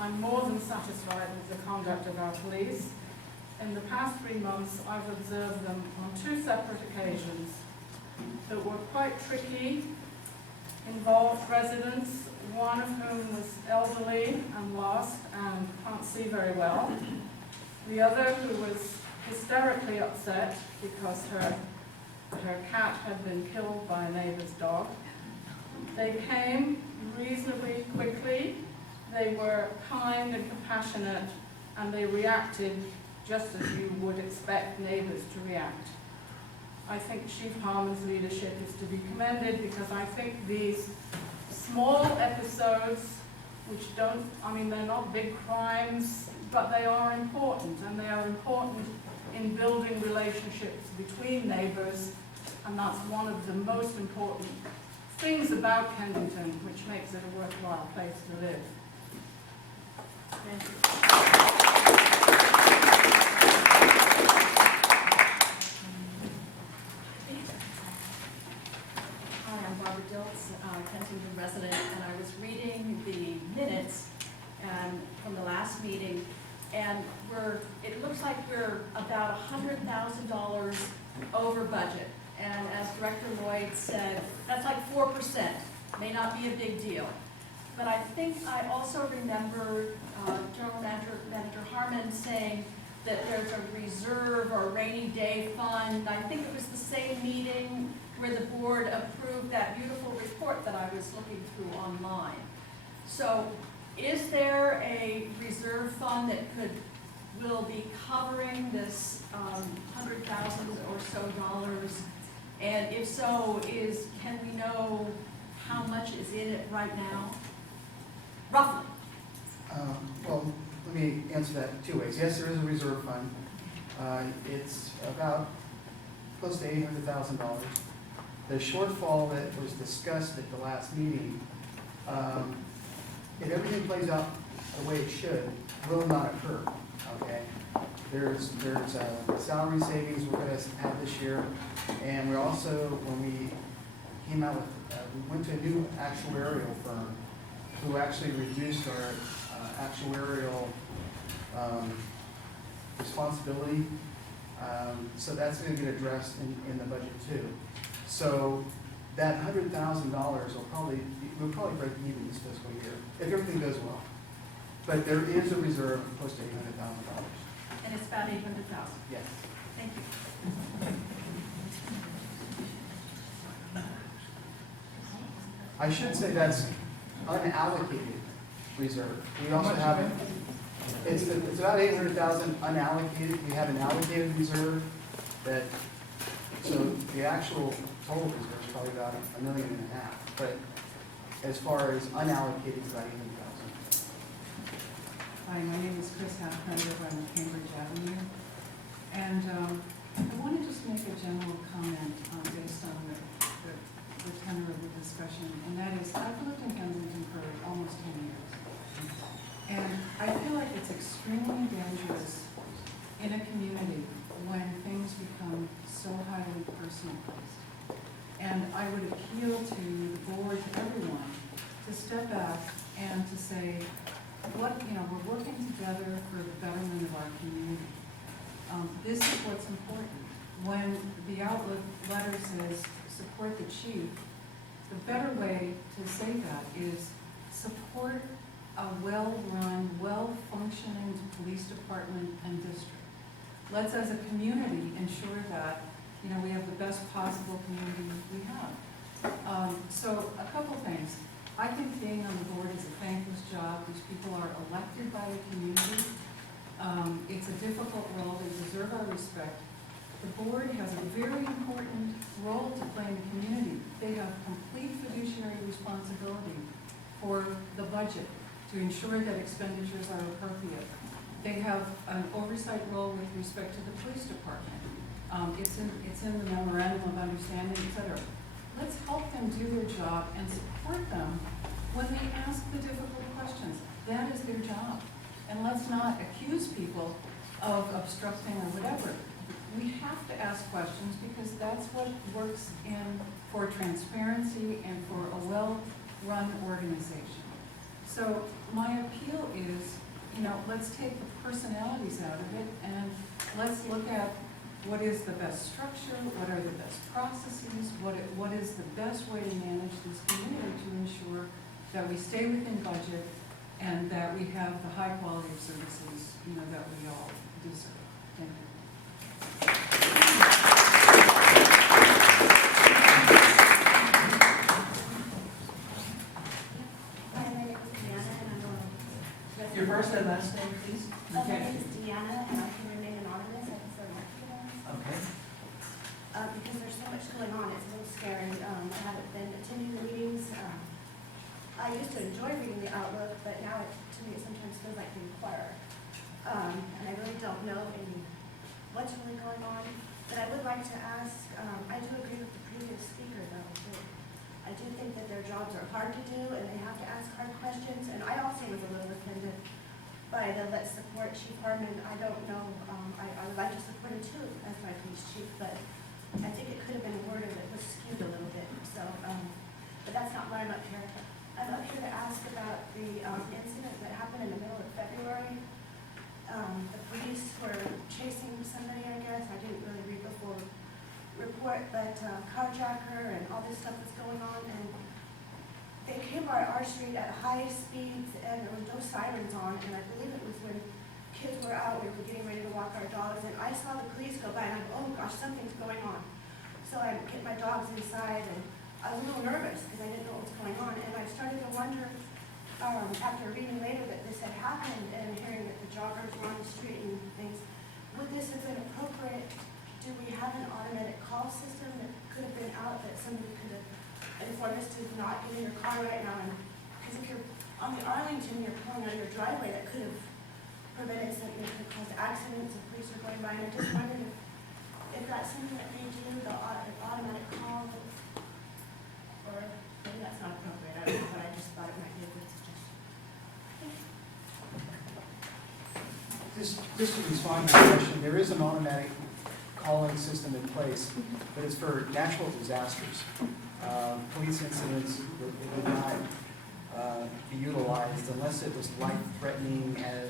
I'm more than satisfied with the conduct of our police. In the past 3 months, I've observed them on 2 separate occasions that were quite tricky, involved residents, one of whom was elderly and lost and can't see very well. The other who was hysterically upset because her cat had been killed by a neighbor's dog. They came reasonably quickly. They were kind and compassionate, and they reacted just as you would expect neighbors to react. I think Chief Harmon's leadership is to be commended because I think these small episodes, which don't, I mean, they're not big crimes, but they are important, and they are important in building relationships between neighbors, and that's one of the most important things about Kensington, which makes it a worthwhile place to live. Thank you. Kensington resident, and I was reading the minutes from the last meeting, and it looks like we're about $100,000 over budget. And as Director Lloyd said, that's like 4%. May not be a big deal. But I think I also remember General Manager Harmon saying that there's a reserve or rainy day fund. I think it was the same meeting where the board approved that beautiful report that I was looking through online. So is there a reserve fund that will be covering this $100,000 or so dollars? And if so, can we know how much is in it right now? Roughly. Well, let me answer that 2 ways. Yes, there is a reserve fund. It's about close to $800,000. The shortfall that was discussed at the last meeting, if everything plays out the way it should, will not occur, okay? There's salary savings we're going to have this year, and we're also, when we came out with, we went to a new actuarial firm who actually reduced our actuarial responsibility. So that's going to get addressed in the budget too. So that $100,000 we'll probably break even this fiscal year, if everything goes well. But there is a reserve of close to $800,000. And it's about 800,000. Yes. Thank you. I should say that's unallocated reserve. We also have it, it's about 800,000 unallocated. We have an allocated reserve that, so the actual total reserve is probably about $1.5 million. But as far as unallocated, it's about 800,000. Hi, my name is Chris Halfrender. I'm on Cambridge Avenue. And I want to just make a general comment based on the tenor of the discussion, and that is, I've lived in Kensington for almost 10 years. And I feel like it's extremely dangerous in a community when things become so highly personalized. And I would appeal to the board, to everyone, to step back and to say, we're working together for the betterment of our community. This is what's important. When the outlook letter says support the chief, the better way to say that is support a well-run, well-functioning police department and district. Let's, as a community, ensure that we have the best possible community we have. So a couple things. I think being on the board is a thankless job. These people are elected by the community. It's a difficult role. They deserve our respect. The board has a very important role to play in the community. They have complete fiduciary responsibility for the budget to ensure that expenditures are appropriate. They have an oversight role with respect to the police department. It's in the memorandum of understanding, et cetera. Let's help them do their job and support them when they ask the difficult questions. That is their job. And let's not accuse people of obstructing or whatever. We have to ask questions because that's what works for transparency and for a well-run organization. So my appeal is, let's take the personalities out of it and let's look at what is the best structure, what are the best processes, what is the best way to manage this community to ensure that we stay within budget and that we have the high quality of services, that we all deserve. Thank you. Hi, my name is Deanna, and I'm a Your first and last name, please? My name is Deanna, and I can remain anonymous. I prefer not to be anonymous. Okay. Because there's so much going on, it's a little scary. I haven't been attending the meetings. I used to enjoy reading the Outlook, but now to me it sometimes feels like the Inquirer. And I really don't know what's really going on. But I would like to ask, I do agree with the previous speaker though. I do think that their jobs are hard to do and they have to ask hard questions. And I also was a little offended by the let's support Chief Harmon. I don't know, I would like to support him too as my police chief, but I think it could have been worded that was skewed a little bit. So, but that's not why I'm up here. I'm up here to ask about the incident that happened in the middle of February. The police were chasing somebody, I guess. I didn't really read the full report, but carjacker and all this stuff was going on. And they came by our street at high speeds and there was no sirens on. And I believe it was when kids were out, we were getting ready to walk our dogs. And I saw the police go by and I go, oh gosh, something's going on. So I get my dogs inside and I was a little nervous because I didn't know what was going on. And I started to wonder, after reading later that this had happened and hearing that the joggers were on the street and things, would this have been appropriate? Do we have an automatic call system that could have been out that somebody could have informed us to not get in your car right now? Because if you're on the Arlington, you're pulling out of your driveway, that could have prevented something that could cause accidents if police are going by. And I just wondered if that's something that they do, the automatic call, or maybe that's not appropriate. I don't know, but I just thought it might be a good suggestion. Just to respond to that question, there is an automatic calling system in place, but it's for natural disasters, police incidents, be utilized unless it was life-threatening, as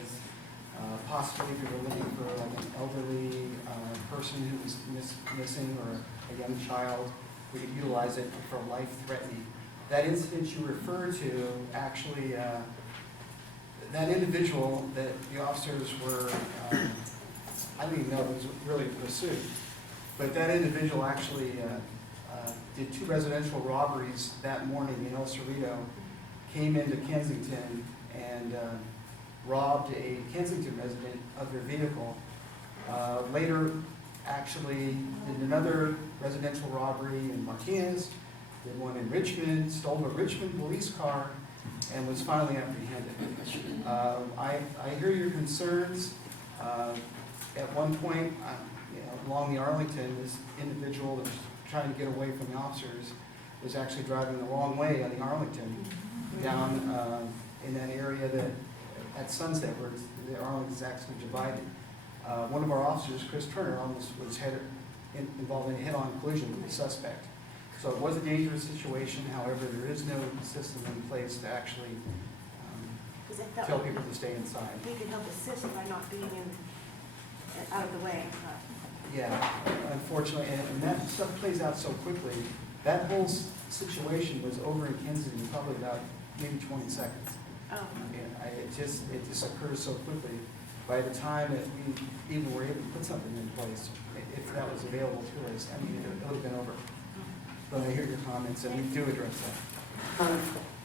possibly if you were looking for like an elderly person who was missing, or a young child. We could utilize it for life-threatening. That incident you refer to, actually, that individual that the officers were, I don't even know if it was really pursued, but that individual actually did 2 residential robberies that morning in El Cerrito, came into Kensington and robbed a Kensington resident of their vehicle. Later, actually did another residential robbery in Martinez, did one in Richmond, stole a Richmond police car, and was finally apprehended. I hear your concerns. At one point, along the Arlington, this individual that was trying to get away from the officers was actually driving the wrong way on the Arlington, down in that area that at sunset where the Arlington is actually divided. One of our officers, Chris Turner, almost was involved in a head-on collision with the suspect. So it was a dangerous situation. However, there is no system in place to actually tell people to stay inside. We can help assist by not being out of the way. Yeah, unfortunately, and that stuff plays out so quickly. That whole situation was over in Kensington in probably about maybe 20 seconds. Oh. It just occurs so quickly. By the time that we even were able to put something in place, if that was available to us, I mean, it would have been over. But I hear your comments, and we do address that.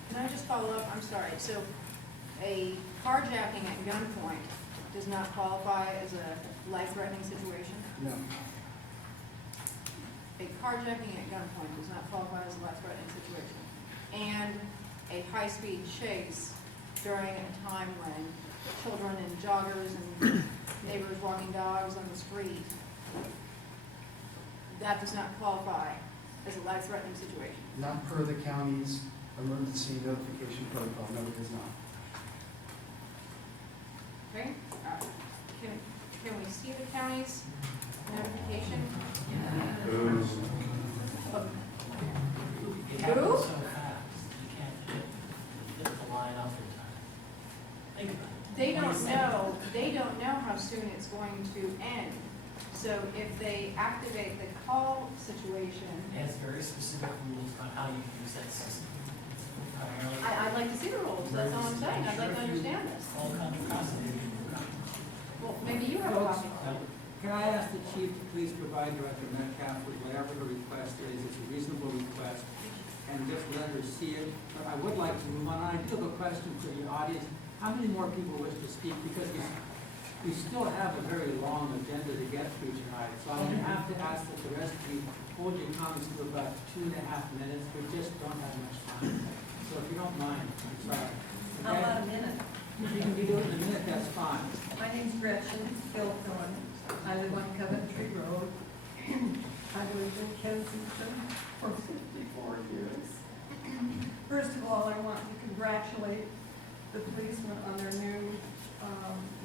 Can I just follow up? I'm sorry. So a carjacking at gunpoint does not qualify as a life-threatening situation? No. A carjacking at gunpoint does not qualify as a life-threatening situation. And a high-speed chase during a time when children and joggers and neighbors walking dogs on the street, that does not qualify as a life-threatening situation. Not per the county's emergency notification protocol. No, it does not. Okay? Can we see the county's notification? Who? They don't know how soon it's going to end. So if they activate the call situation. It has very specific rules on how you use that system. I'd like to see the rules, that's all I'm saying, I'd like to understand this. All kinds of processes. Well, maybe you have a copy. Can I ask the chief to please provide Director Metcalf with whatever the request is? It's a reasonable request, and just let her see it. But I would like to move on. I do have a question for the audience. How many more people wish to speak? Because we still have a very long agenda to get through tonight. So I'm going to have to ask that the rest of you hold your comments to about 2.5 minutes. We just don't have much time. So if you don't mind, I'm sorry. How about a minute? If you can do it in a minute, that's fine. My name's Gretchen Philthorne. I live on Coventry Road. I lived in Kensington for 54 years. First of all, I want to congratulate the policemen on their new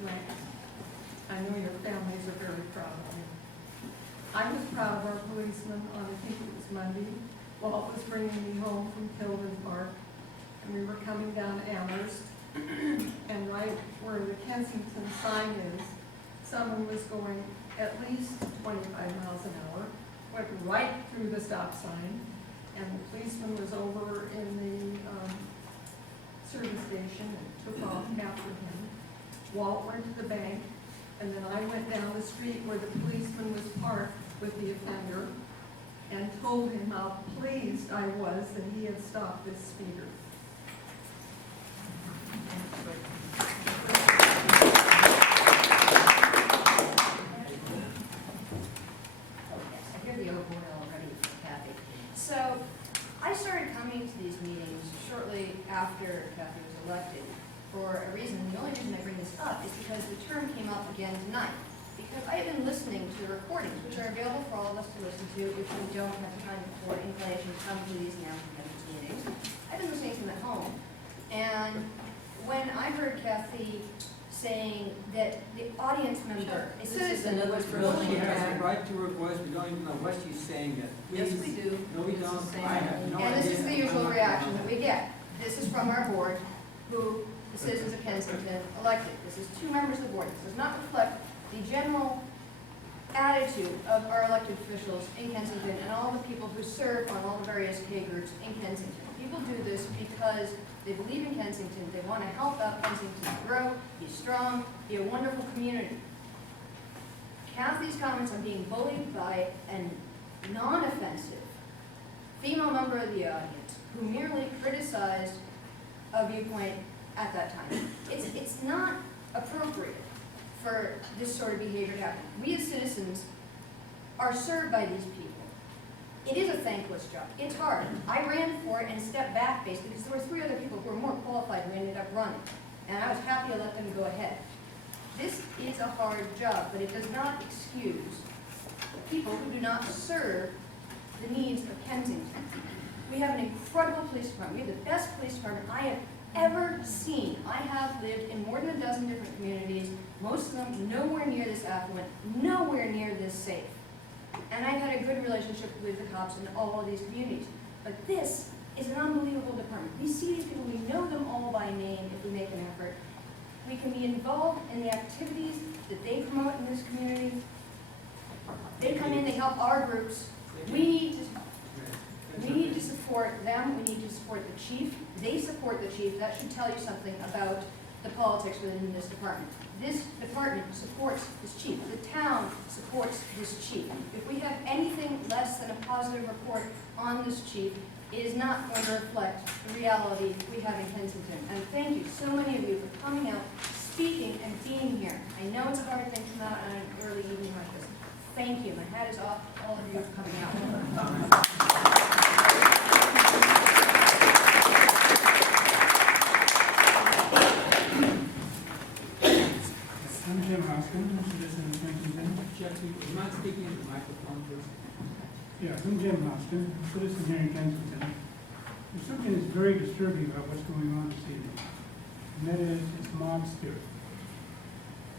ranks. I know your families are very proud of you. I was proud of our policemen on, I think it was Monday, Walt was bringing me home from Tilden Park, and we were coming down Amherst, and right where the Kensington sign is, someone was going at least 25 miles an hour, went right through the stop sign, and the policeman was over in the service station and took off after him. Walt went to the bank, and then I went down the street where the policeman was parked with the offender and told him how pleased I was that he had stopped this speeder. I hear the overboard already, Kathy. So, I started coming to these meetings shortly after Cathie was elected for a reason. The only reason I bring this up is because the term came up again tonight. Because I have been listening to the recordings, which are available for all of us to listen to if we don't have time for inclination to come to these now meetings. I've been listening to them at home. And when I heard Cathie saying that the audience member, a citizen, was Well, she has the right to her voice. We don't even know what she's saying yet. Yes, Please. we do. No, we don't. I have no idea. and this is the usual reaction that we get. This is from our board, who the citizens of Kensington elected. This is 2 members of the board. This does not reflect the general attitude of our elected officials in Kensington and all the people who serve on all the various K groups in Kensington. People do this because they believe in Kensington. They want to help out Kensington grow, be strong, be a wonderful community. Cathie's comments on being bullied by a non-offensive female member of the audience who merely criticized a viewpoint at that time. It's not appropriate for this sort of behavior to happen. We as citizens are served by these people. It is a thankless job. It's hard. I ran for it and stepped back basically because there were 3 other people who were more qualified who ended up running. And I was happy to let them go ahead. This is a hard job, but it does not excuse people who do not serve the needs of Kensington. We have an incredible police department. We have the best police department I have ever seen. I have lived in more than a dozen different communities, most of them nowhere near this affluent, nowhere near this safe. And I've had a good relationship with the cops in all of these communities. But this is an unbelievable department. We see these people, we know them all by name if we make an effort. We can be involved in the activities that they promote in this community. They come in, they help our groups. We need to support them. We need to support the chief. They support the chief. That should tell you something about the politics within this department. This department supports this chief. The town supports this chief. If we have anything less than a positive report on this chief, it is not going to reflect the reality we have in Kensington. And thank you, so many of you, for coming out, speaking, and being here. I know it's a hard thing to come out on an early evening like this. Thank you. My hat is off to all of you for coming out. I'm Jim Hoskin, citizen of Kensington. Jesse, would you mind speaking into the microphone, please? Yeah, I'm Jim Hoskin, citizen here in Kensington. There's something that's very disturbing about what's going on this evening, and that is it's mob spirit.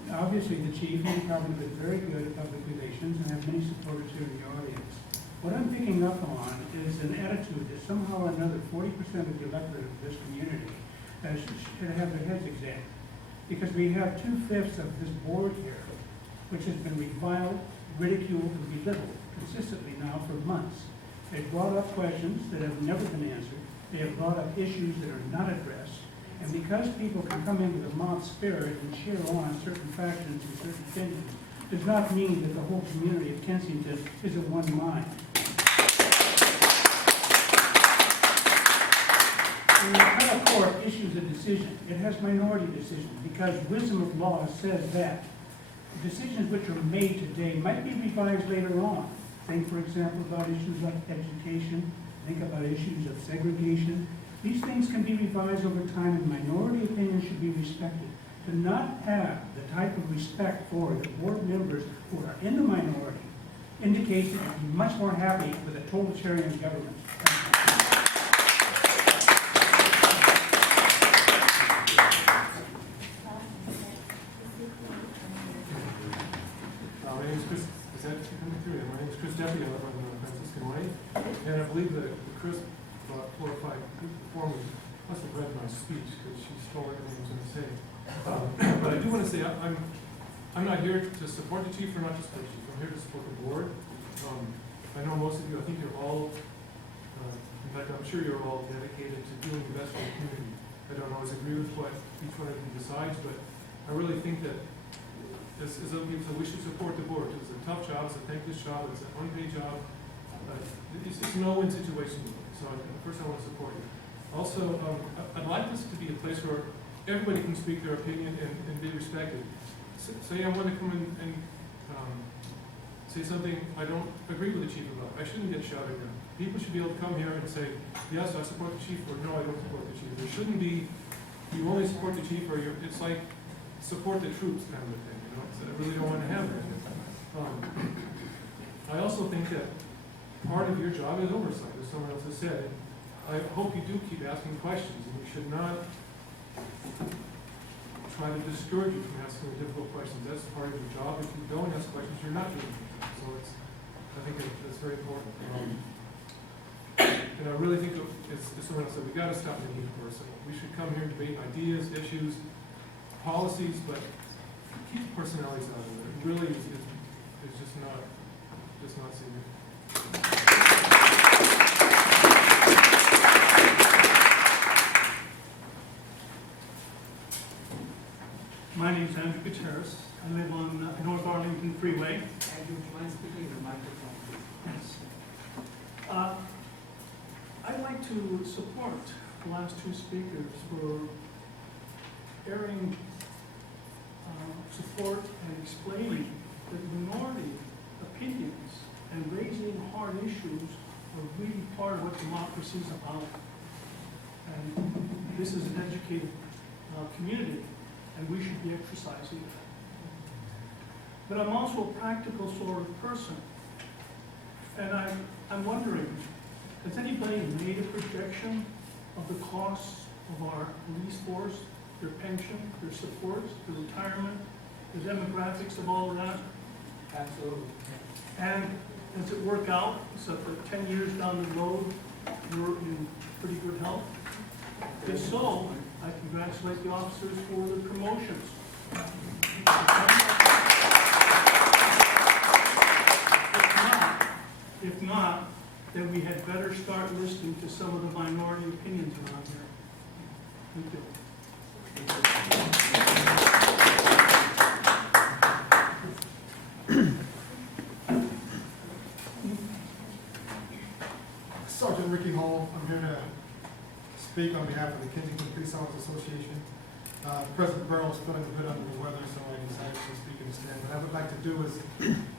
Now, obviously, the chief and the department have been very good at public relations and have many supporters here in the audience. What I'm picking up on is an attitude that somehow or another 40% of the electorate of this community should have their heads examined. Because we have 2/5 of this board here, which has been reviled, ridiculed, and belittled consistently now for months. They've brought up questions that have never been answered. They have brought up issues that are not addressed. And because people can come in with a mob spirit and cheer on certain factions and certain opinions, does not mean that the whole community of Kensington is of one mind. When the appellate court issues a decision, it has minority decision because wisdom of law says that decisions which are made today might be revised later on. Think, for example, about issues of education, think about issues of segregation. These things can be revised over time and minority opinions should be respected. To not have the type of respect for the board members who are in the minority indicates that you'd be much more happy with a totalitarian government. My name is Chris. Is that coming through? My name is Chris Deputy. I live on Franciscan Way, and I believe that Chris brought 4 or 5 before me must have read my speech because she stole everything I was going to say. But I do want to say I'm not here to support the chief or not to support the chief. I'm here to support the board. I know most of you. I think you're all. In fact, I'm sure you're all dedicated to doing the best for the community. I don't always agree with what each one of you decides, but I really think that. As other people said, we should support the board. It's a tough job, it's a thankless job, it's an unpaid job. It's a no-win situation. So first I want to support you. Also, I'd like this to be a place where everybody can speak their opinion and be respected. Say I want to come in and say something I don't agree with the chief about. I shouldn't get shouted down. People should be able to come here and say, yes, I support the chief, or no, I don't support the chief. There shouldn't be, you only support the chief, or it's like support the troops kind of a thing. So I really don't want to have that. I also think that part of your job is oversight, as someone else has said. I hope you do keep asking questions, and you should not try to discourage you from asking the difficult questions. That's part of your job. If you don't ask questions, you're not doing it. So I think that's very important. And I really think, as someone else said, we gotta stop making it personal. We should come here and debate ideas, issues, policies, but keep the personalities out of it. It really is just not significant. My name's Andrew Gutierrez. I live on North Arlington Freeway. Andrew, do you mind speaking to the microphone, please? Yes. I'd like to support the last two speakers for airing support and explaining that minority opinions and raising hard issues are really part of what democracy is about. And this is an educated community, and we should be exercising that. But I'm also a practical sort of person. And I'm wondering, has anybody made a projection of the costs of our police force, their pension, their supports, their retirement, the demographics of all of that? Absolutely. And does it work out so that 10 years down the road, we're in pretty good health? If so, I congratulate the officers for the promotions. If not, then we had better start listening to some of the minority opinions around here. Thank you. Sergeant Ricky Hall, I'm here to speak on behalf of the Kensington Police Officers Association. President Burrell's feeling a bit under the weather, so I decided to speak instead. What I would like to do is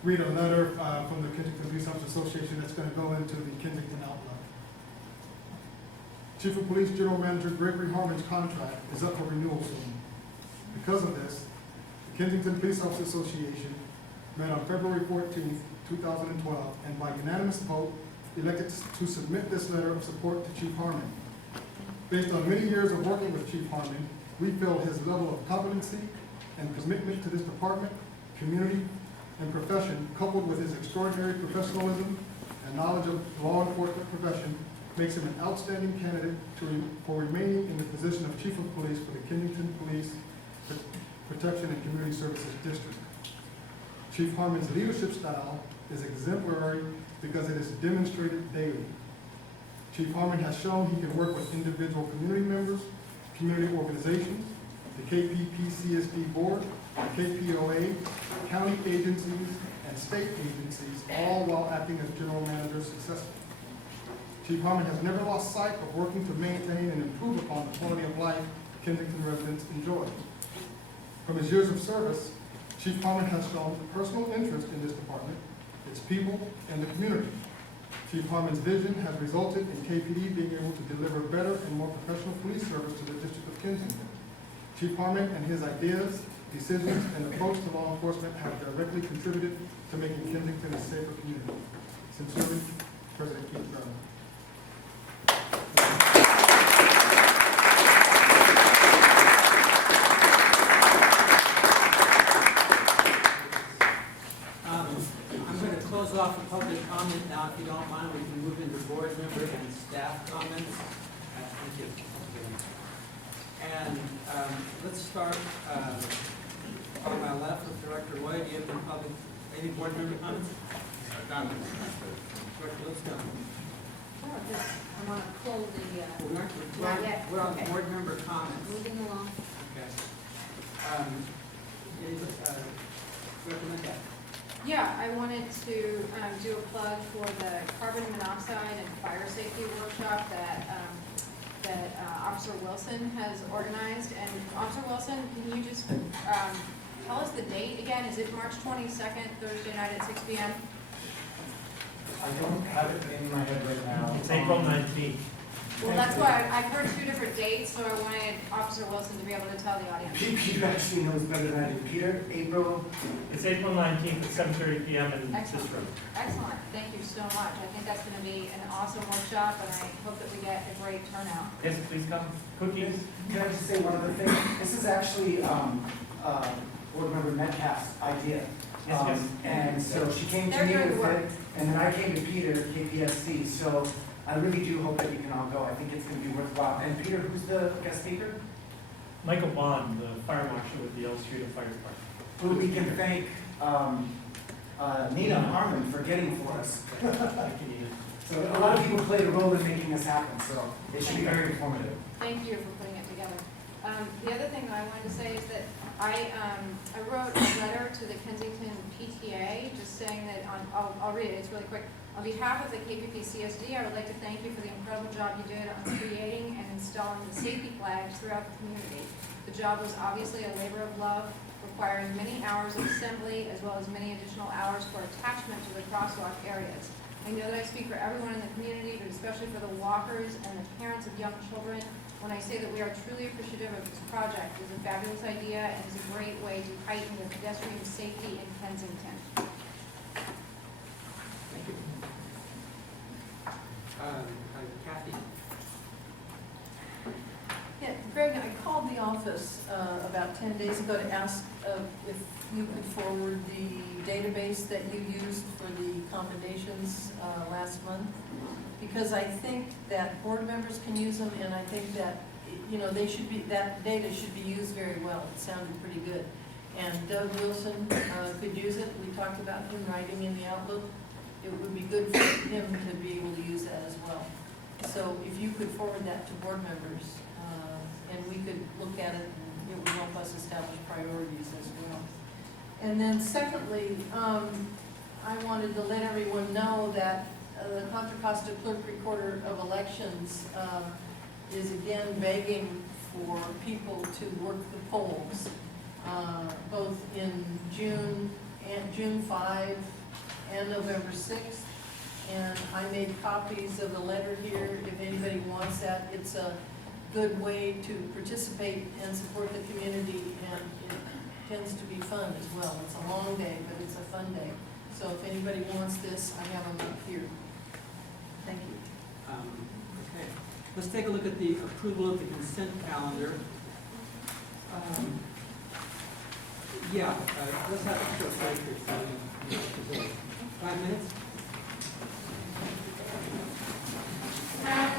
read a letter from the Kensington Police Officers Association that's going to go into the Kensington Outlook. Chief of Police General Manager Gregory Harmon's contract is up for renewal soon. Because of this, the Kensington Police Officers Association met on February 14th, 2012, and by unanimous vote, elected to submit this letter of support to Chief Harmon. Based on many years of working with Chief Harmon, we feel his level of competency and commitment to this department, community, and profession, coupled with his extraordinary professionalism and knowledge of the law enforcement profession, makes him an outstanding candidate for remaining in the position of Chief of Police for the Kensington Police Protection and Community Services District. Chief Harmon's leadership style is exemplary because it is demonstrated daily. Chief Harmon has shown he can work with individual community members, community organizations, the KPPCSD board, the KPOA, county agencies, and state agencies, all while acting as general manager successfully. Chief Harmon has never lost sight of working to maintain and improve upon the quality of life Kensington residents enjoy. From his years of service, Chief Harmon has shown personal interest in this department, its people, and the community. Chief Harmon's vision has resulted in KPD being able to deliver better and more professional police service to the District of Kensington. Chief Harmon and his ideas, decisions, and approach to law enforcement have directly contributed to making Kensington a safer community. Sincerely, President Keith Brown. I'm going to close off the public comment now. If you don't mind, we can move into board member and staff comments. Thank you. And let's start on my left with Director White. Do you have any board member comments? Director, let's go. I want to pull the, Not yet. We're on Okay. board member comments. moving along. Okay. Director Metcalf. Yeah, I wanted to do a plug for the carbon monoxide and fire safety workshop that Officer Wilson has organized. And Officer Wilson, can you just tell us the date again? Is it March 22nd, Thursday night at 6 p.m.? I don't have it in my head right now. It's April 19th. Well, that's why I've heard two different dates, so I wanted Officer Wilson to be able to tell the audience. Peter actually knows better than I do. Peter, April? It's April 19th at 7:30 p.m. in this Excellent. room. Excellent, thank you so much. I think that's going to be an awesome workshop, and I hope that we get a great turnout. Yes, please come. Cookies. Can I just say one other thing? This is actually Board Member Metcalf's idea. Yes. And so she came to They're me doing with work. it, and then I came to Peter, KPSC. So I really do hope that you can all go. I think it's going to be worthwhile. And Peter, who's the guest speaker? Michael Bond, the fire marshal with the Illustrated Fire Department. Who we can thank Nina Harmon for getting for us. Thank you, Nina. So a lot of people played a role in making this happen, so it should be very informative. Thank you for putting it together. The other thing that I wanted to say is that I wrote a letter to the Kensington PTA, just saying that I'll read it, it's really quick. On behalf of the KPPCSD, I would like to thank you for the incredible job you did on creating and installing the safety flags throughout the community. The job was obviously a labor of love, requiring many hours of assembly as well as many additional hours for attachment to the crosswalk areas. I know that I speak for everyone in the community, but especially for the walkers and the parents of young children, when I say that we are truly appreciative of this project. It is a fabulous idea and is a great way to heighten the pedestrian safety in Kensington. Thank you. Kathy? Yeah, Greg, I called the office about 10 days ago to ask if you could forward the database that you used for the commendations last month, because I think that board members can use them, and I think that, you know, they should be, that data should be used very well. It sounded pretty good. And Doug Wilson could use it. We talked about him writing in the Outlook. It would be good for him to be able to use that as well. So if you could forward that to board members, and we could look at it, and it would help us establish priorities as well. And then secondly, I wanted to let everyone know that the Contra Costa Clerk Recorder of Elections is again begging for people to work the polls, both in June 5 and November 6th. And I made copies of the letter here if anybody wants that. It's a good way to participate and support the community, and it tends to be fun as well. It's a long day, but it's a fun day. So if anybody wants this, I have them up here. Thank you. Okay. Let's take a look at the approval of the consent calendar. Let's have a short break here. 5 minutes? Yeah,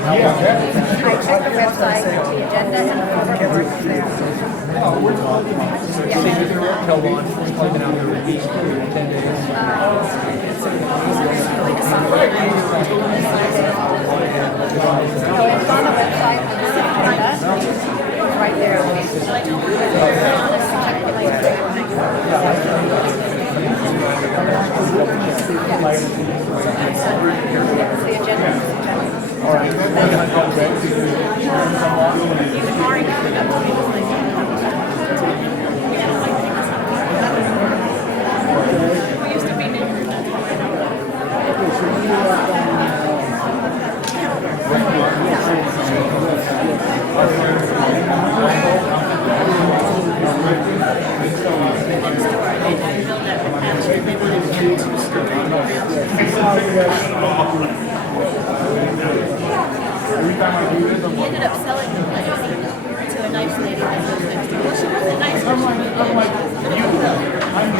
checked the website, the agenda, and the paperwork is there. So it's on the website, it's right there. Check the link. It's the agenda. All right. You've already covered we used to be neighbors. He ended up selling the place to a nice lady that lived next door. Well, she wasn't nice, but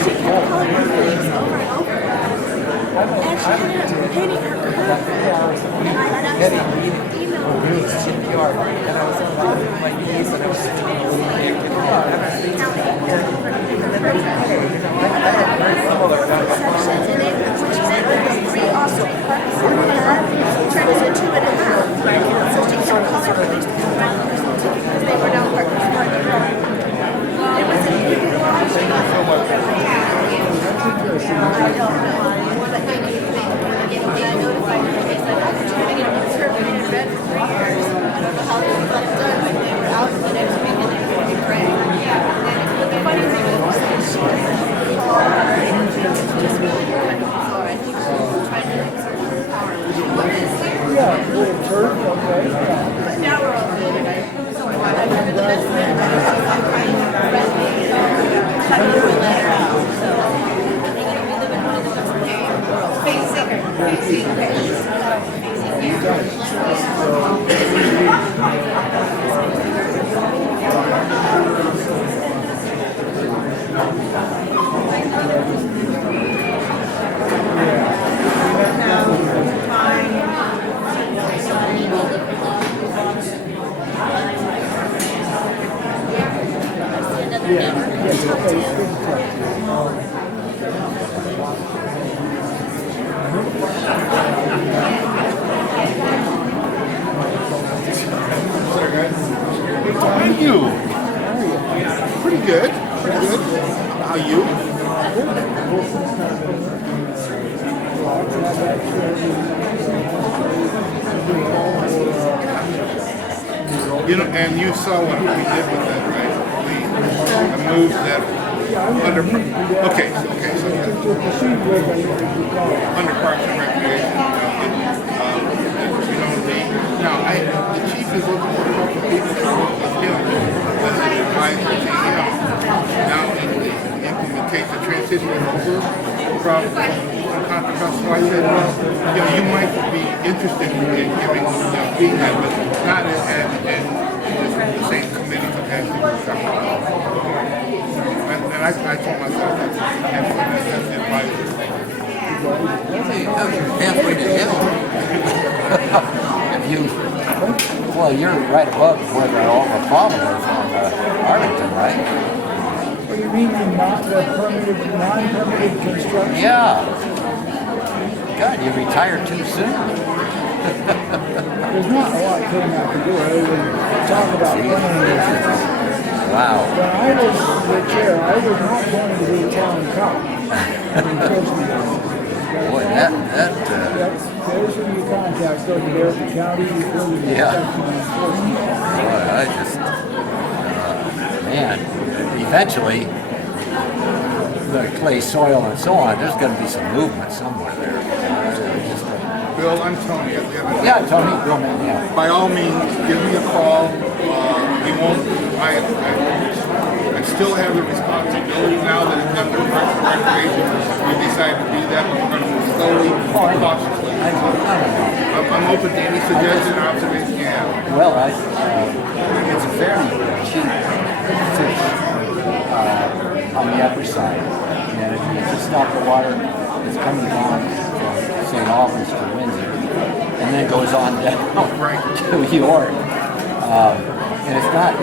she kept calling her police over and over. And she kept painting her curve. And I emailed the police chief. Sections in it, which meant there was 3 off-street parking spots, turned into 2.5. So she kept calling the police to come around because they were not parking. It was a big garage. I don't know. But I notified the police that I was trying to get a survey in red for 3 years. I don't know how they got it done, but they were out the next week and they were in gray. And the funny thing was that she was just really good. So I think she was trying to exert her power. Yeah, little turf, okay. But now we're all good. And I remember the best thing was trying to do a letter out. So I think we live in one of the most dangerous worlds. Thank you. Pretty good. Pretty good. How are you? You know, and you saw what we did with that, right? We moved that under. Okay, so under Parks and Recreation. Now, the chief is looking for a couple of people to work with him as an advisor to him. Now, implement the transition over from contract. So I said, well, you might be interested in giving feedback, but not in the same committee capacity. And I told myself that's the advisor. Halfway to hell. Well, you're right above where all the problem is on Arlington, right? What do you mean the non-permitted construction? Yeah. God, you retired too soon. There's not a lot came out to do other than talk about planning. Wow. When I was the chair, I was not going to be a town cop. Boy, there's who you contact, go to the county, utility inspection and enforcement. Boy, I just, man, eventually, the clay soil and so on, there's got to be some movement somewhere there. Bill, I'm Tony. Yeah, Tony, Bill, man, yeah. By all means, give me a call. We won't. I still have the responsibility now that it's under Parks and Recreation. We decided to do that, but we're going to move slowly, cautiously. I'm open to any suggestion or observation you have. Well, it's a very cheap fish on the upper side. And if you just stop the water that's coming down from St. Albans to Windsor, and then goes on down to York. And it's not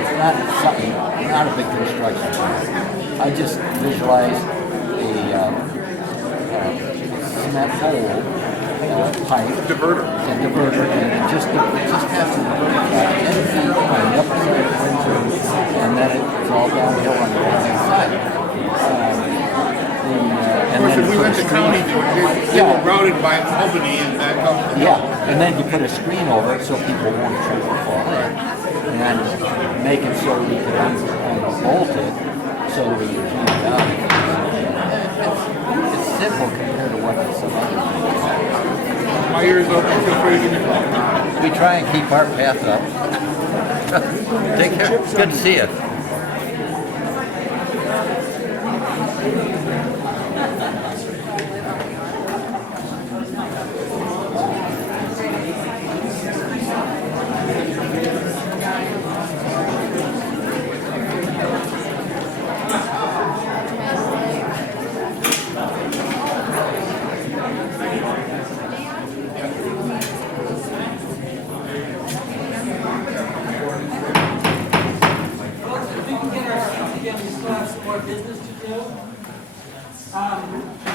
something, not a big construction project. I just visualize a cement hole, pipe. Diverter. A diverter, and it just has to divert about 10 feet on the upper side of Windsor, and then it's all downhill on the right-hand side. Of course, if we let the county do it, they were routed by Albany and that comes to yeah, and then you put a screen over it so people won't trip or fall in. And make it so we can bolt it so we can clean it out. It's simple compared to what some other things. My ears open, feel free to give me a call. We try and keep our path up. Take care. It's good to see you.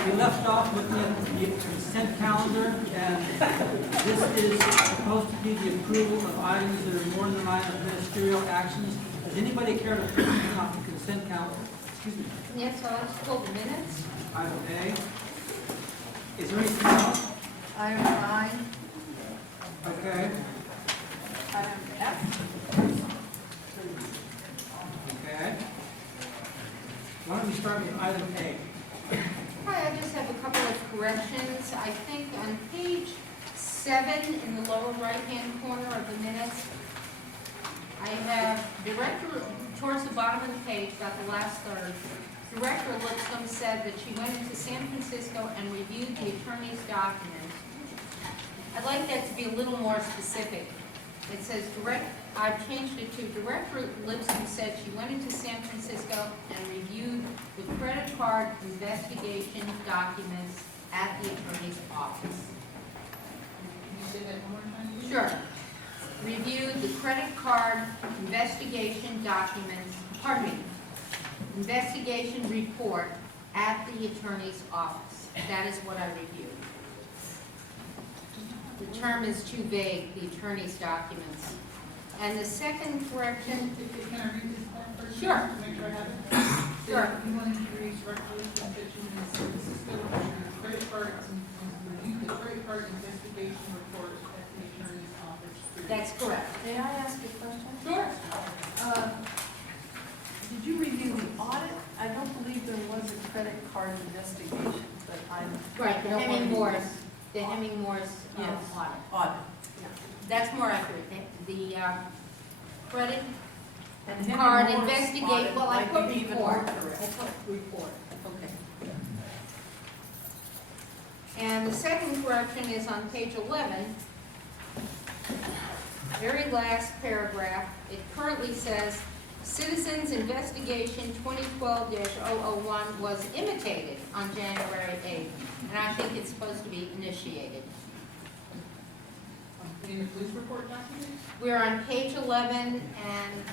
We left off looking at the consent calendar, and this is supposed to be the approval of items that are more than the line of ministerial actions. Does anybody care to put off the consent calendar? Excuse me. Yes, so let's pull the minutes. Item A. Is there anything else? Item 9. Okay. Item F. Okay. Why don't we start with item A? Hi, I just have a couple of corrections. I think on page 7 in the lower right-hand corner of the minutes, I have Director, towards the bottom of the page, about the last third, Director Lipscomb said that she went into San Francisco and reviewed the attorney's documents. I'd like that to be a little more specific. It says, I've changed it to Director Lipscomb said she went into San Francisco and reviewed the credit card investigation documents at the attorney's office. Can you say that one more time? Sure. Reviewed the credit card investigation documents, pardon me, investigation report at the attorney's office. That is what I reviewed. The term is too vague, the attorney's documents. And the second correction. Can I read this part first? Sure. To make sure I have it? Sure. You want to introduce recollection that you in San Francisco, credit card, review the credit card investigation report at the attorney's office. That's correct. May I ask a question? Sure. Did you review the audit? I don't believe there was a credit card investigation, but I'm. Right, the Hemming Morris Yes. audit. Audit. That's more accurate. The credit And Henry card Moore's investigate, audit well, I might put be even more report. I correct. put report. Okay. And the second correction is on page 11, very last paragraph. It currently says, Citizens Investigation 2012-001 was imitated on January 8th. And I think it's supposed to be initiated. In the police report document? We're on page 11 and,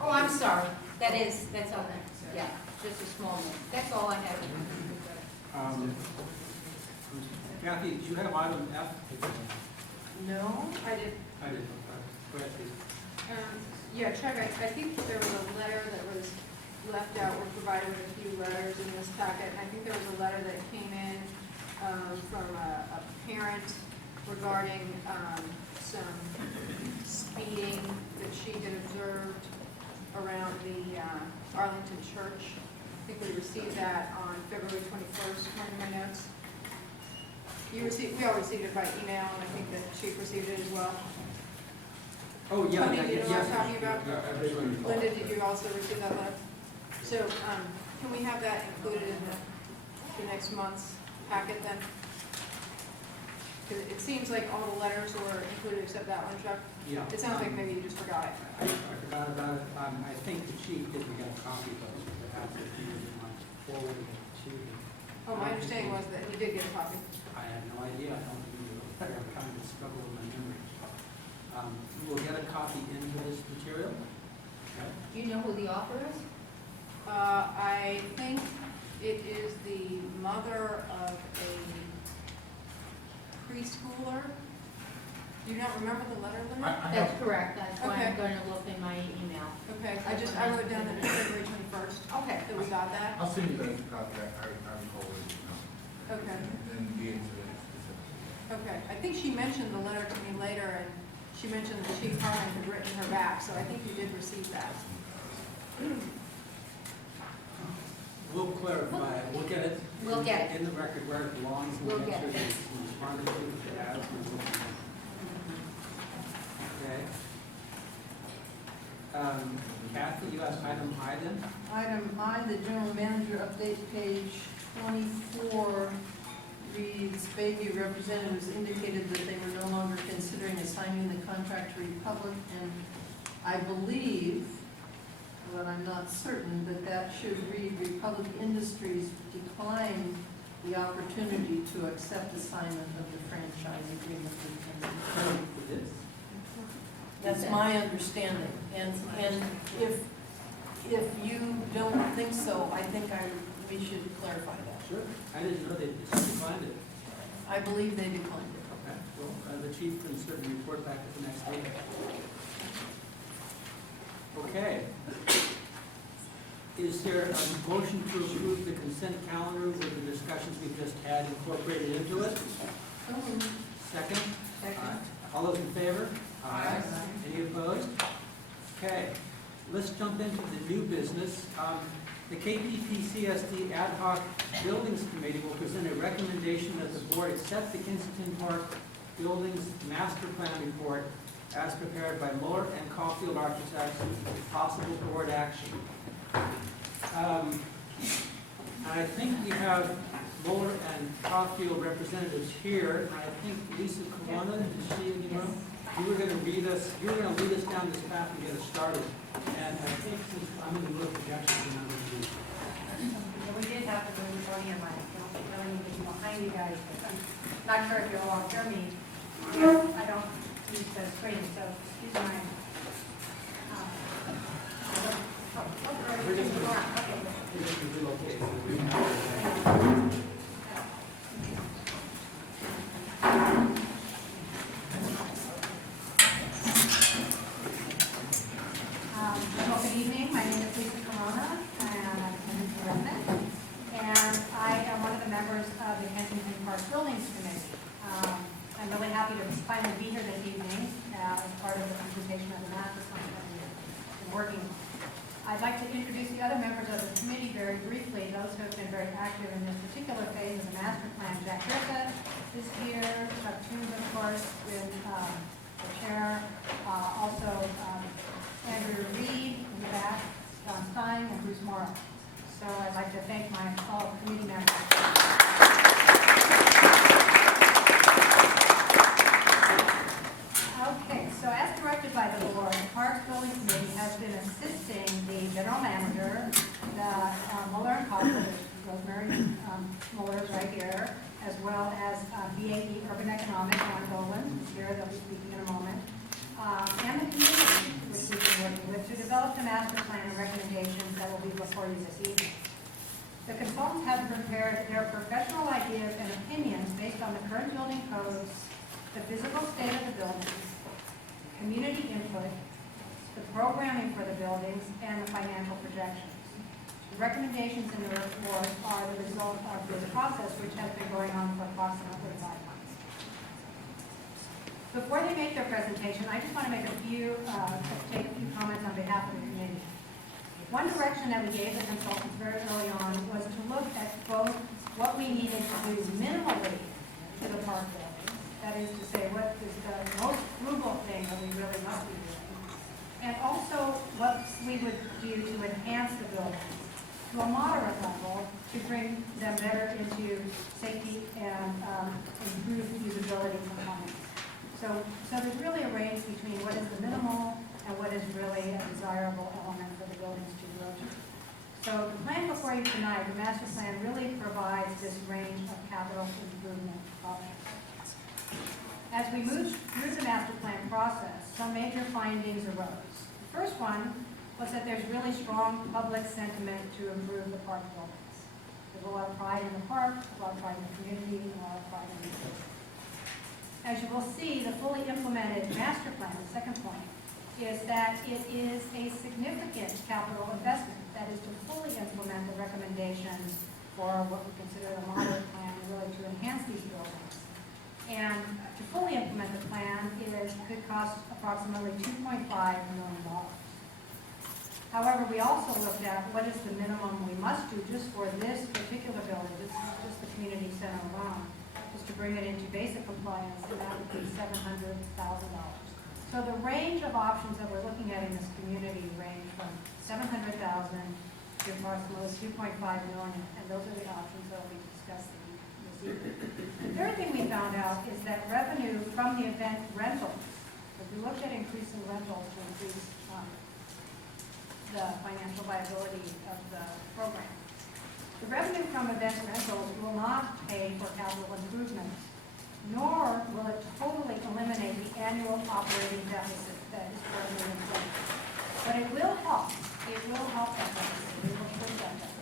oh, I'm sorry. That's all that, yeah, just a small note. That's all I have. Kathy, did you have item F? No, I did. I did. Go ahead, please. Yeah, Chuck, I think there was a letter that was left out. We're provided with a few letters in this packet. And I think there was a letter that came in from a parent regarding some speeding that she had observed around the Arlington Church. I think we received that on February 21st, according to my notes. We all received it by email, and I think the chief received it as well. Oh, yeah. Tony, do you know what I'm talking about? Yeah, Linda, did you also receive that letter? So, can we have that included in the next month's packet then? Because it seems like all the letters were included except that one, Chuck. Yeah. It sounds like maybe you just forgot it. I forgot about it. I think the chief didn't get a copy of those, but after he was forwarded it to me. Oh, my understanding was that he did get a copy. I had no idea. I don't think he did. I'm trying to struggle with my memory. We'll get a copy into this material. Okay. Do you know who the author is? I think it is the mother of a preschooler. Do you not remember the letter, Lynn? That's correct, that's why Okay. I'm going to look in my email. Okay, I wrote down that it's February 21st. Okay, that we got that. I'll send you guys a copy, I recall it, Okay, and be into it specifically. okay. I think she mentioned the letter to me later, and she mentioned that Chief Harmon had written her back, so I think you did receive that. We'll clarify, we'll get it. We'll get it. In the record where it belongs, and We'll make get sure it. that it's responded to, if it has, and we'll- Okay. Kathy, you have item I then? Item I, the general manager update, page 24, reads, Bayview representatives indicated that they were no longer considering assigning the contract to Republic, and I believe, but I'm not certain, that that should read Republic Industries declined the opportunity to accept assignment of the franchise agreement with Kensington. It is. That's my understanding, and if you don't think so, I think we should clarify that. Sure. I didn't know they declined it. I believe they declined it. Okay, well, the chief can certainly report back at the next meeting. Okay. Is there a motion to approve the consent calendar with the discussions we've just had incorporated into it? Second? Second. All those in favor? Aye. Any opposed? Okay, let's jump into the new business. The KPPCSD Ad Hoc Buildings Committee will present a recommendation that the board accept the Kensington Park Buildings Master Plan Report as prepared by Mueller and Caulfield Architects with possible board action. I think we have Mueller and Caulfield representatives here, and I think Lisa Corona, is she in the room? You were going to lead us down this path and get us started. And I think since I'm in the middle of projections, I'm not going to do it. We did have to move podium, I don't really need to be behind you guys, but I'm not sure if you'll all hear me. I don't use the screen, so excuse my. We're just going to relocate. Well, good evening, my name is Lisa Corona, and I'm a Kensington resident, and I am one of the members of the Kensington Park Buildings Committee. I'm really happy to finally be here this evening as part of the presentation of the master plan that we've been working on. I'd like to introduce the other members of the committee very briefly, those who have been very active in this particular phase of the master plan. Jack Griffith is here, Chuck Toons, of course, with the chair, also Andrew Reed in the back, John Stein, and Bruce Morrow. So I'd like to thank my all committee members. Okay, so as directed by the board, the Parks Building Committee has been assisting the general manager, Mueller and Caulfield, Rosemary Mueller is right here, as well as BAE Urban Economics, Ron Dolan, who's here, they'll be speaking in a moment, and the community, which we've been working with, to develop the master plan and recommendations that will be before you this evening. The consultants have prepared their professional ideas and opinions based on the current building codes, the physical state of the buildings, community input, the programming for the buildings, and the financial projections. The recommendations in the report are the result of this process, which has been going on for approximately 5 months. Before they make their presentation, I just want to take a few comments on behalf of the committee. One direction that we gave the consultants very early on was to look at both what we needed to do minimally to the park building, that is to say, what is the most frugal thing that we really must be doing, and also what we would do to enhance the buildings to a moderate level to bring them better into safety and improve usability components. So there's really a range between what is the minimal and what is really a desirable element for the buildings to grow to. So the plan before you tonight, the master plan, really provides this range of capital improvement options. As we moved through the master plan process, some major findings arose. The first one was that there's really strong public sentiment to improve the park buildings. There's a lot of pride in the park, a lot of pride in the community, and a lot of pride in the city. As you will see, the fully implemented master plan, the second point, is that it is a significant capital investment. That is to fully implement the recommendations for what we consider the moderate plan, really to enhance these buildings. And to fully implement the plan could cost approximately $2.5 million. However, we also looked at what is the minimum we must do just for this particular building, this is just the community center alone, just to bring it into basic compliance, and that would be $700,000. So the range of options that we're looking at in this community range from $700,000 to approximately $2.5 million, and those are the options that will be discussed this evening. The third thing we found out is that revenue from the event rentals, if we looked at increasing rentals to increase the financial viability of the program, the revenue from event rentals will not pay for capital improvements, nor will it totally eliminate the annual operating deficit that is currently in place. But it will help. It will help that deficit. It will shrink that deficit.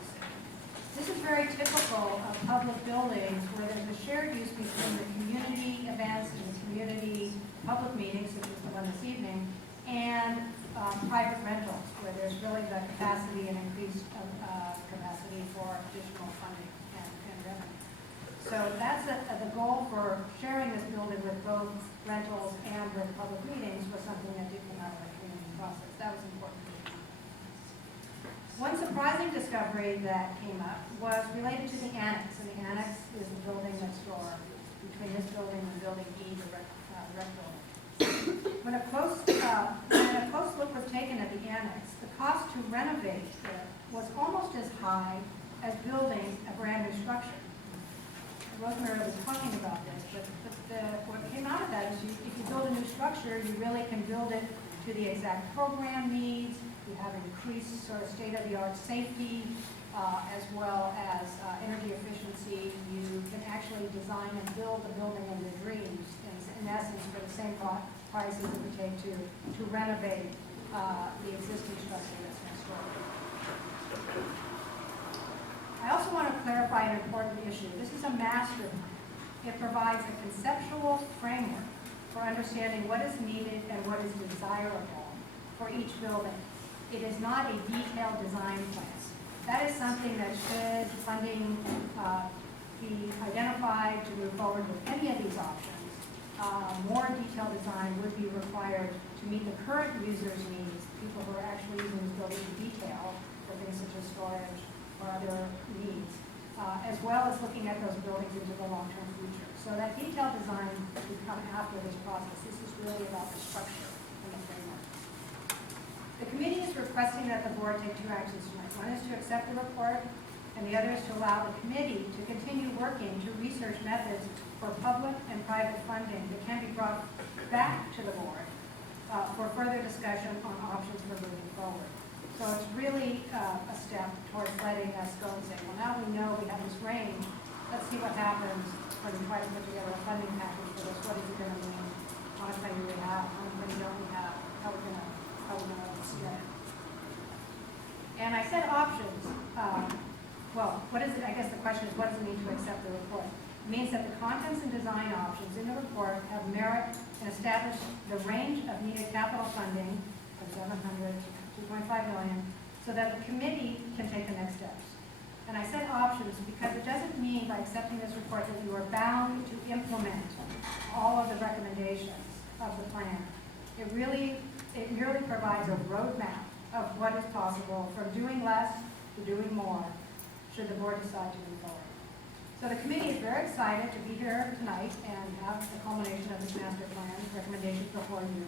This is very typical of public buildings where there's a shared use between the community events and the community public meetings, such as the one this evening, and private rentals, where there's really the capacity and increased capacity for additional funding and revenue. So that's the goal for sharing this building with both rentals and with public meetings was something that did come out of the community process. That was important. One surprising discovery that came up was related to the annex, and the annex is the building next door between this building and building E, the rec building. When a close look was taken at the annex, the cost to renovate it was almost as high as building a brand new structure. Rosemary was talking about this, but what came out of that is if you build a new structure, you really can build it to the exact program needs. You have increased sort of state-of-the-art safety, as well as energy efficiency. You can actually design and build the building of your dreams, in essence, for the same price as it would take to renovate the existing structure that's next door. I also want to clarify an important issue. This is a master plan. It provides a conceptual framework for understanding what is needed and what is desirable for each building. It is not a detailed design plan. That is something that should funding be identified to move forward with any of these options. More detailed design would be required to meet the current users' needs, people who are actually using this building in detail for things such as storage or other needs, as well as looking at those buildings into the long-term future. So that detailed design would come after this process. This is really about the structure and the framework. The committee is requesting that the board take two actions tonight. One is to accept the report, and the other is to allow the committee to continue working to research methods for public and private funding that can be brought back to the board for further discussion on options for moving forward. So it's really a step towards letting us go and say, well, now we know we have this range. Let's see what happens when we try to put together a funding package for this. What is it going to mean? How much money do we have? How much money don't we have? How are we going to spend it? And I said options. Well, what is it? I guess the question is, what does it mean to accept the report? It means that the contents and design options in the report have merit and establish the range of needed capital funding from $700 to $2.5 million, so that the committee can take the next steps. And I said options because it doesn't mean by accepting this report that you are bound to implement all of the recommendations of the plan. It merely provides a roadmap of what is possible from doing less to doing more, should the board decide to move forward. So the committee is very excited to be here tonight and have the culmination of this master plan recommendations before you,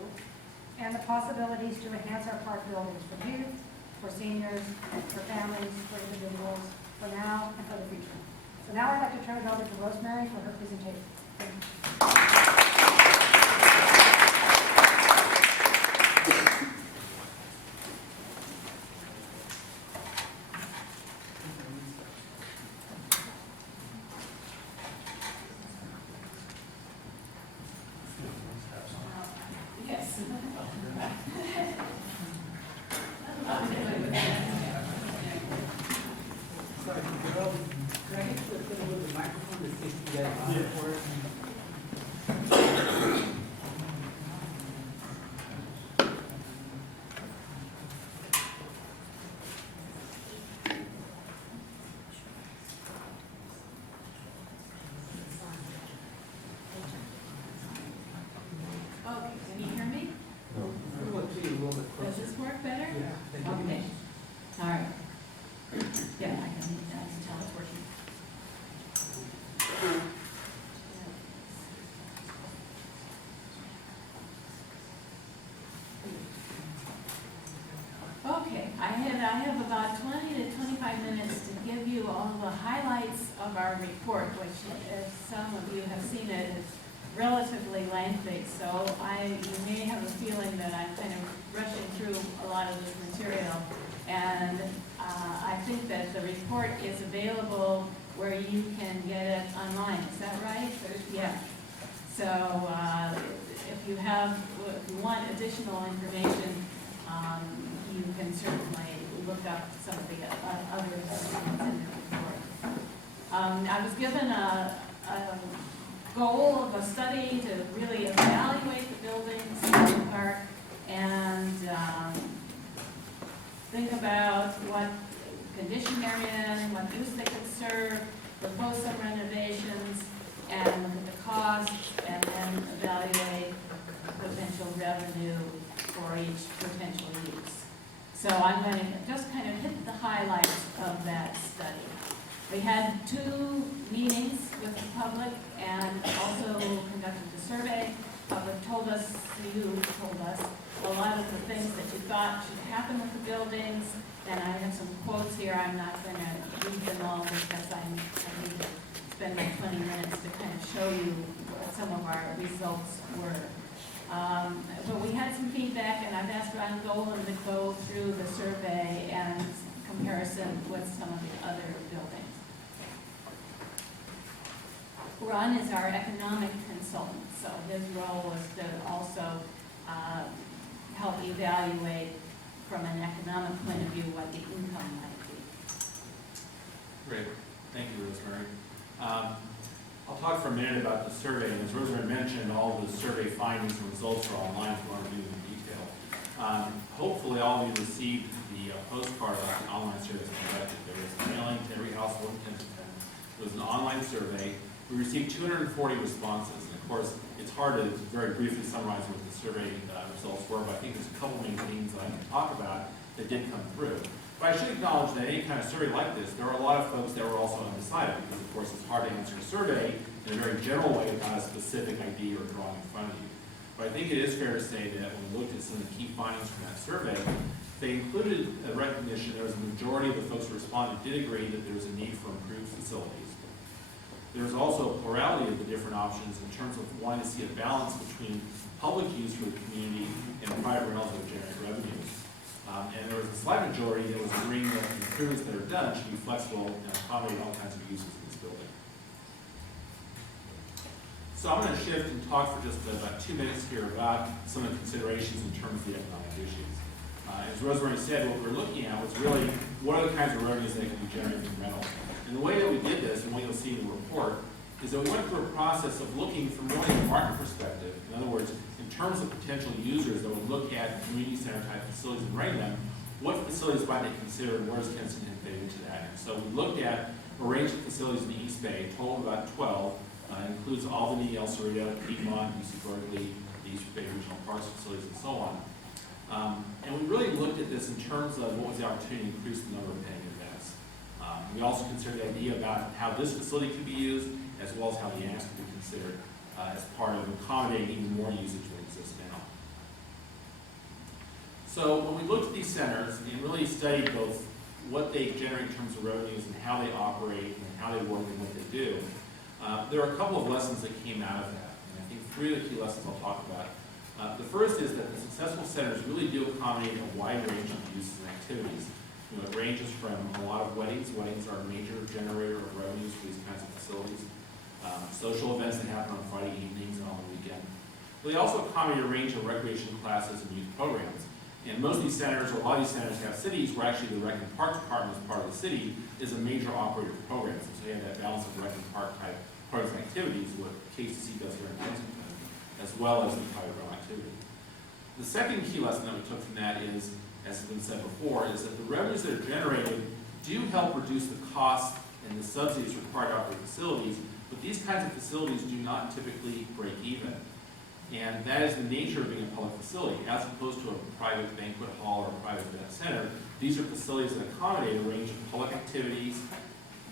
and the possibilities to enhance our park buildings for youth, for seniors, for families, for individuals, for now and for the future. So now I'd like to turn it over to Rosemary for her presentation. Thank you. Does this work better? Yeah. Okay, all right. Yeah, I can tell it's working. Okay, I have about 20 to 25 minutes to give you all the highlights of our report, which, if some of you have seen it, is relatively lengthy. So you may have a feeling that I'm kind of rushing through a lot of this material. And I think that the report is available where you can get it online. Is that right? Yeah. So if you want additional information, you can certainly look up some of the other documents in the report. I was given a goal of a study to really evaluate the buildings in the park and think about what condition they're in, what use they could serve, propose some renovations, and look at the cost, and then evaluate potential revenue for each potential use. So I'm going to just kind of hit the highlights of that study. We had 2 meetings with the public and also conducted a survey. Public told us, you told us, a lot of the things that you thought should happen with the buildings. And I have some quotes here. I'm not going to read them all because I need to spend my 20 minutes to kind of show you what some of our results were. But we had some feedback, and I've asked Ron Dolan to go through the survey and comparison with some of the other buildings. Ron is our economic consultant, so his role was to also help evaluate from an economic point of view what the income might be. Great. Thank you, Rosemary. I'll talk for a minute about the survey, and as Rosemary mentioned, all the survey findings and results are online if you want to view them in detail. Hopefully all of you received the postcard about the online survey that's conducted. There was a mailing to every household in Kensington. It was an online survey. We received 240 responses, and of course, it's hard to very briefly summarize what the survey results were, but I think there's a couple main themes that I can talk about that did come through. But I should acknowledge that any kind of survey like this, there are a lot of folks that were also undecided, because of course it's hard to answer a survey in a very general way without a specific idea or drawing in front of you. But I think it is fair to say that when we looked at some of the key findings from that survey, they included a recognition there was a majority of the folks who responded did agree that there was a need for improved facilities. There was also a plurality of the different options in terms of wanting to see a balance between public use for the community and private rentals that would generate revenues. And there was a slight majority that was agreeing that the improvements that are done should be flexible and accommodate all kinds of uses in this building. So I'm going to shift and talk for just about 2 minutes here about some of the considerations in terms of the economic issues. As Rosemary said, what we're looking at was really what are the kinds of revenues that can be generated from rentals. And the way that we did this, and what you'll see in the report, is that we went through a process of looking from really a market perspective. In other words, in terms of potential users that would look at community center type facilities and rate them, what facilities might they consider and where does Kensington fit into that? And so we looked at a range of facilities in the East Bay, a total of about 12, includes Albany, El Cerrito, Piedmont, UC Berkeley, the East Bay Regional Parks facilities, and so on. And we really looked at this in terms of what was the opportunity to increase the number of paying events. We also considered the idea about how this facility could be used, as well as how the annex could be considered as part of accommodating even more usage than exists now. So when we looked at these centers and really studied both what they generate in terms of revenues and how they operate and how they work and what they do, there are a couple of lessons that came out of that. And I think 3 of the key lessons I'll talk about. The first is that the successful centers really do accommodate a wide range of uses and activities. You know, it ranges from a lot of weddings. Weddings are a major generator of revenues for these kinds of facilities. Social events that happen on Friday evenings and on the weekend. But they also accommodate a range of recreation classes and youth programs. And most of these centers, or a lot of these centers, have cities where actually the Rec and Park Department, as part of the city, is a major operator of programs. And so you have that balance of Rec and Park type programs and activities, what KCC does here in Kensington, as well as the private realm activity. The second key lesson that we took from that is, as has been said before, is that the revenues that are generated do help reduce the costs and the subsidies required to operate facilities, but these kinds of facilities do not typically break even. And that is the nature of being a public facility. As opposed to a private banquet hall or a private event center, these are facilities that accommodate a range of public activities,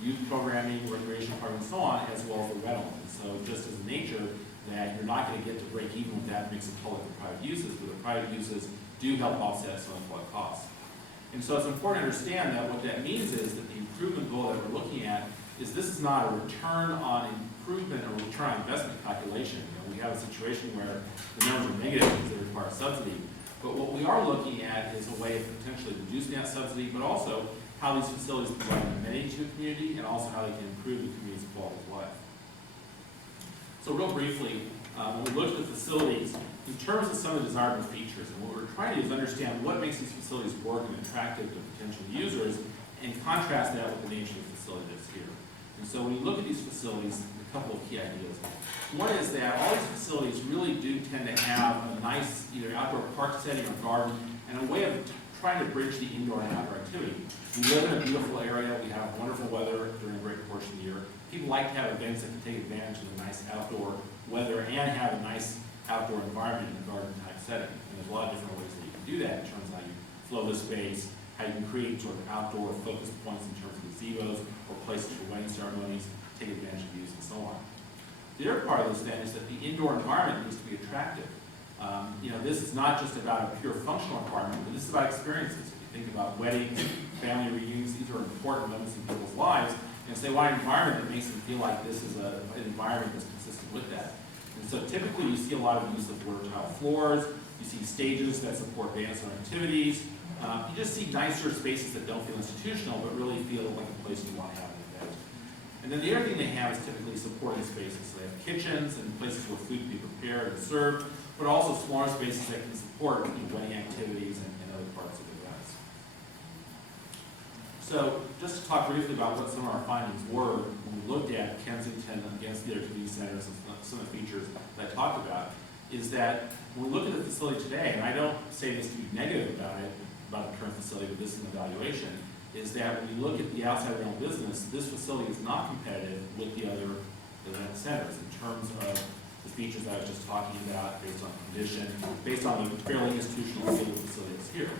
youth programming, recreation programming, and so on, as well as the rental. And so just as a nature that you're not going to get to break even with that mix of public and private uses, but the private uses do help offset some of the public costs. And so it's important to understand that what that means is that the improvement goal that we're looking at is this is not a return on improvement or return on investment calculation. We have a situation where the numbers are negative because they require subsidy. But what we are looking at is a way of potentially reducing that subsidy, but also how these facilities provide amenity to the community and also how they can improve the community's quality of life. So real briefly, when we look at the facilities, in terms of some of the desirable features, and what we're trying to do is understand what makes these facilities work and attractive to potential users, and contrast that with the nature of the facility that's here. And so when you look at these facilities, a couple of key ideas. One is that all these facilities really do tend to have a nice either outdoor park setting or garden, and a way of trying to bridge the indoor and outdoor activity. We live in a beautiful area, we have wonderful weather during a great portion of the year. People like to have events that can take advantage of the nice outdoor weather and have a nice outdoor environment in a garden type setting. And there's a lot of different ways that you can do that in terms of how you flow the space, how you can create sort of outdoor focus points in terms of gazebos or places for wedding ceremonies, take advantage of views and so on. The other part of this then is that the indoor environment needs to be attractive. This is not just about a pure functional requirement, but this is about experiences. If you think about weddings, family reunions, these are important moments in people's lives, and so they want an environment that makes them feel like this is an environment that's consistent with that. And so typically you see a lot of use of water tile floors, you see stages that support dance or activities, you just see nicer spaces that don't feel institutional, but really feel like a place you want to have an event. And then the other thing they have is typically supporting spaces. So they have kitchens and places where food can be prepared and served, but also smaller spaces that can support wedding activities and other parts of events. So just to talk briefly about what some of our findings were when we looked at Kensington against the other community centers and some of the features that I talked about, is that when we look at the facility today, and I don't say this to be negative about it, about the current facility, but this is an evaluation, is that when you look at the outside rental business, this facility is not competitive with the other event centers in terms of the features I was just talking about, based on condition, based on the fairly institutional feel of the facility that's here.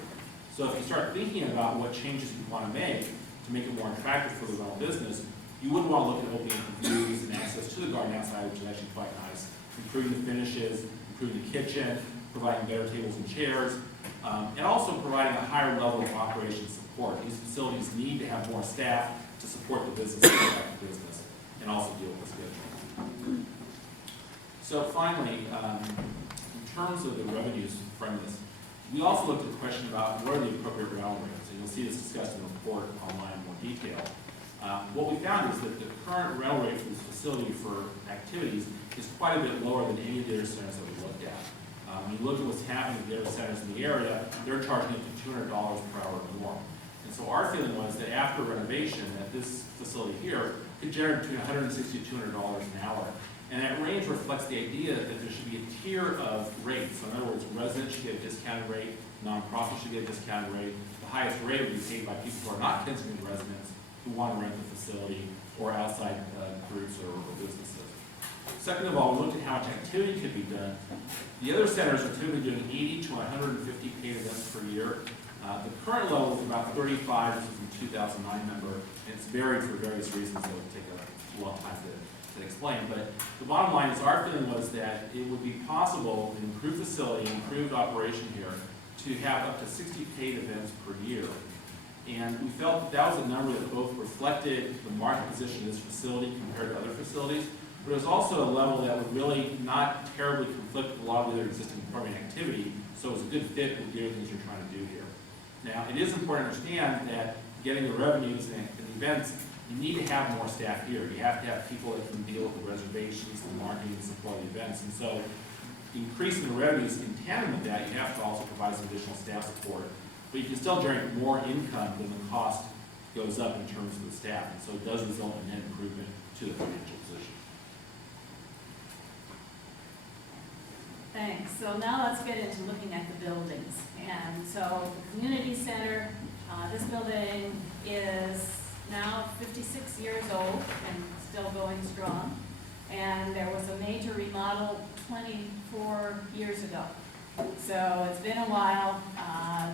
So if you start thinking about what changes you want to make it more attractive for the rental business, you wouldn't want to look at opening up the views and access to the garden outside, which is actually quite nice, improving the finishes, improving the kitchen, providing better tables and chairs, and also providing a higher level of operation support. These facilities need to have more staff to support the business and also deal with the schedule. So finally, in terms of the revenues from this, we also looked at the question about what are the appropriate rental rates, and you'll see this discussed in the report online in more detail. What we found is that the current rental rate for this facility for activities is quite a bit lower than any of the other centers that we looked at. When you look at what's happening with the other centers in the area, they're charging up to $200 per hour or more. And so our feeling was that after renovation, that this facility here could generate between $160 to $200 an hour. And that range reflects the idea that there should be a tier of rates. So in other words, residents should get a discounted rate, nonprofits should get a discounted rate. The highest rate would be paid by people who are not Kensington residents who want to rent the facility, or outside groups or businesses. Second of all, we looked at how much activity could be done. The other centers are typically doing 80 to 150 paid events per year. The current level is about 35, this is from 2009 number, and it's varied for various reasons that would take a long time to explain. But the bottom line is our feeling was that it would be possible, in improved facility, improved operation here, to have up to 60 paid events per year. And we felt that that was a number that both reflected the market position of this facility compared to other facilities, but it was also a level that would really not terribly conflict with a lot of the other existing programming activity, so it was a good fit with the other things you're trying to do here. Now, it is important to understand that getting the revenues and events, you need to have more staff here. You have to have people that can deal with the reservations, the marketing, and support the events. And so increasing the revenues in tandem with that, you have to also provide some additional staff support. But you can still generate more income than the cost goes up in terms of the staff. And so it does result in net improvement to the financial position. Thanks. So now let's get into looking at the buildings. And so the community center, this building is now 56 years old and still going strong. And there was a major remodel 24 years ago. So it's been a while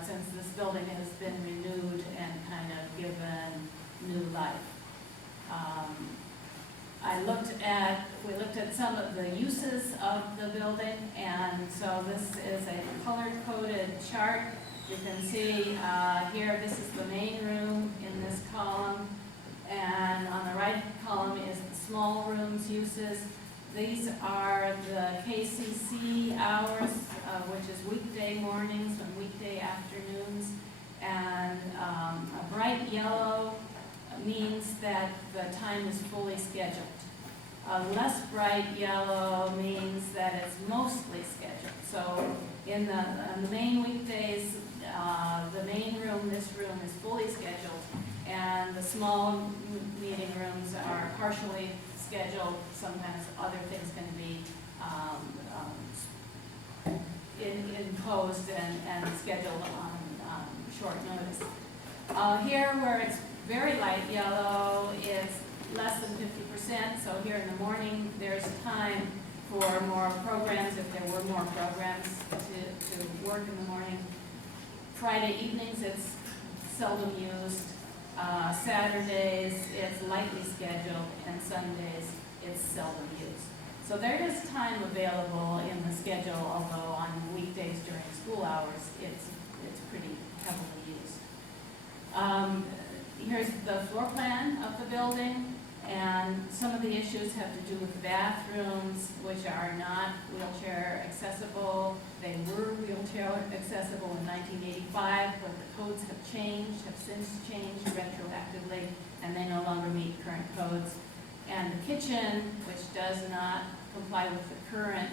since this building has been renewed and kind of given new life. We looked at some of the uses of the building, and so this is a color-coded chart. You can see here, this is the main room in this column, and on the right column is the small rooms uses. These are the KCC hours, which is weekday mornings and weekday afternoons, and a bright yellow means that the time is fully scheduled. A less bright yellow means that it's mostly scheduled. So in the main weekdays, the main room, this room, is fully scheduled, and the small meeting rooms are partially scheduled. Sometimes other things can be imposed and scheduled on short notice. Here, where it's very light yellow, it's less than 50%. So here in the morning, there's time for more programs, if there were more programs to work in the morning. Friday evenings, it's seldom used. Saturdays, it's lightly scheduled, and Sundays, it's seldom used. So there is time available in the schedule, although on weekdays during school hours, it's pretty heavily used. Here's the floor plan of the building, and some of the issues have to do with the bathrooms, which are not wheelchair accessible. They were wheelchair accessible in 1985, but the codes have since changed retroactively, and they no longer meet current codes. And the kitchen, which does not comply with the current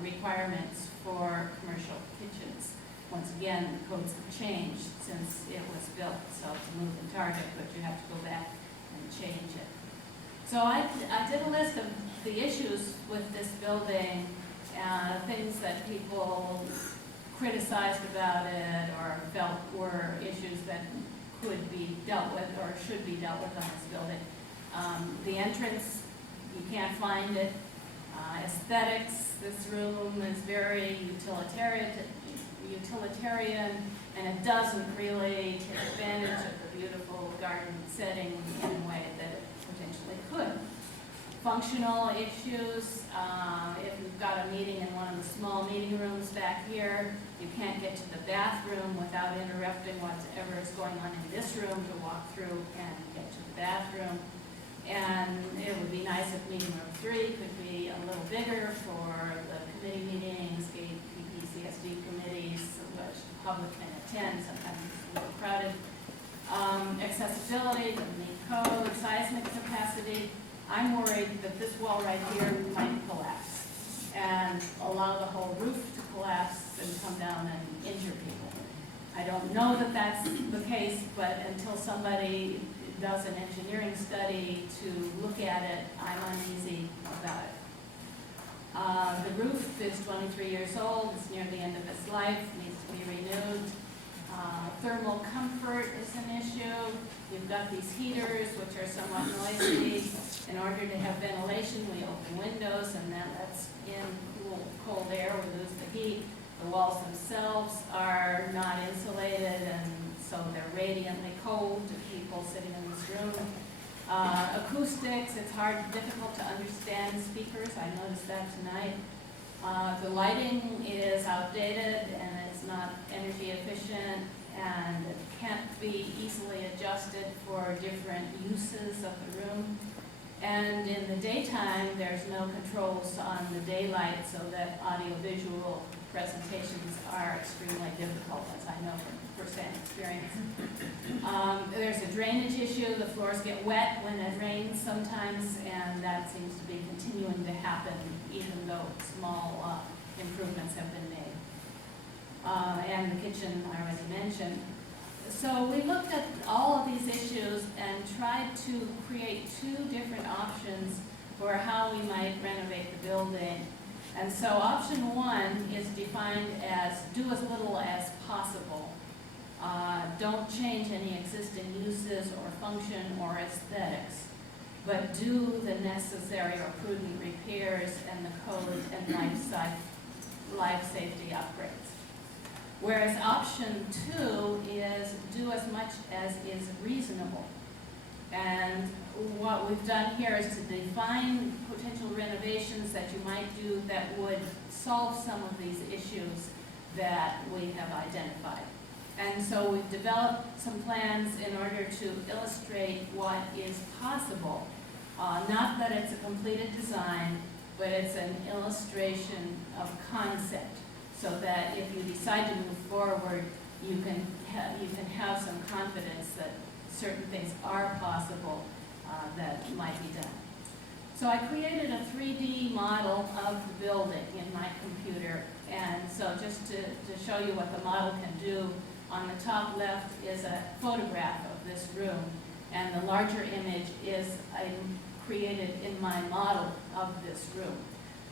requirements for commercial kitchens. Once again, the codes have changed since it was built, so it's a moving target, but you have to go back and change it. So I did a list of the issues with this building, things that people criticized about it or felt were issues that could be dealt with or should be dealt with on this building. The entrance, you can't find it. Aesthetics, this room is very utilitarian, and it doesn't really take advantage of the beautiful garden setting in a way that it potentially could. Functional issues, if you've got a meeting in one of the small meeting rooms back here, you can't get to the bathroom without interrupting whatever is going on in this room to walk through and get to the bathroom. And it would be nice if meeting room 3 could be a little bigger for the committee meetings, KPPCSD committees, which the public can attend. Sometimes it's a little crowded. Accessibility, the main code, seismic capacity. I'm worried that this wall right here might collapse and allow the whole roof to collapse and come down and injure people. I don't know that that's the case, but until somebody does an engineering study to look at it, I'm uneasy about it. The roof is 23 years old, it's near the end of its life, needs to be renewed. Thermal comfort is an issue. You've got these heaters, which are somewhat noisy. In order to have ventilation, we open windows, and that lets in cold air, we lose the heat. The walls themselves are not insulated, and so they're radiantly cold to people sitting in this room. Acoustics, it's difficult to understand speakers. I noticed that tonight. The lighting is outdated, and it's not energy efficient, and it can't be easily adjusted for different uses of the room. And in the daytime, there's no controls on the daylight, so that audiovisual presentations are extremely difficult, as I know from first-hand experience. There's a drainage issue. The floors get wet when it rains sometimes, and that seems to be continuing to happen, even though small improvements have been made. And the kitchen, I already mentioned. So we looked at all of these issues and tried to create 2 different options for how we might renovate the building. And so option 1 is defined as do as little as possible. Don't change any existing uses or function or aesthetics. but do the necessary or prudent repairs and the code and life safety upgrades. Whereas option 2 is do as much as is reasonable. And what we've done here is to define potential renovations that you might do that would solve some of these issues that we have identified. And so we've developed some plans in order to illustrate what is possible. Not that it's a completed design, but it's an illustration of concept, so that if you decide to move forward, you can have some confidence that certain things are possible that might be done. So I created a 3D model of the building in my computer, and so just to show you what the model can do, on the top left is a photograph of this room, and the larger image is created in my model of this room.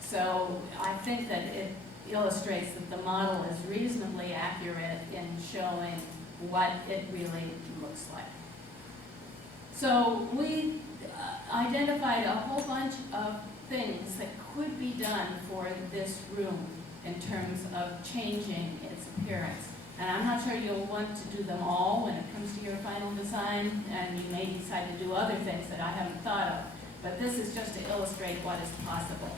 So I think that it illustrates that the model is reasonably accurate in showing what it really looks like. So we identified a whole bunch of things that could be done for this room in terms of changing its appearance. And I'm not sure you'll want to do them all when it comes to your final design, and you may decide to do other things that I haven't thought of. But this is just to illustrate what is possible.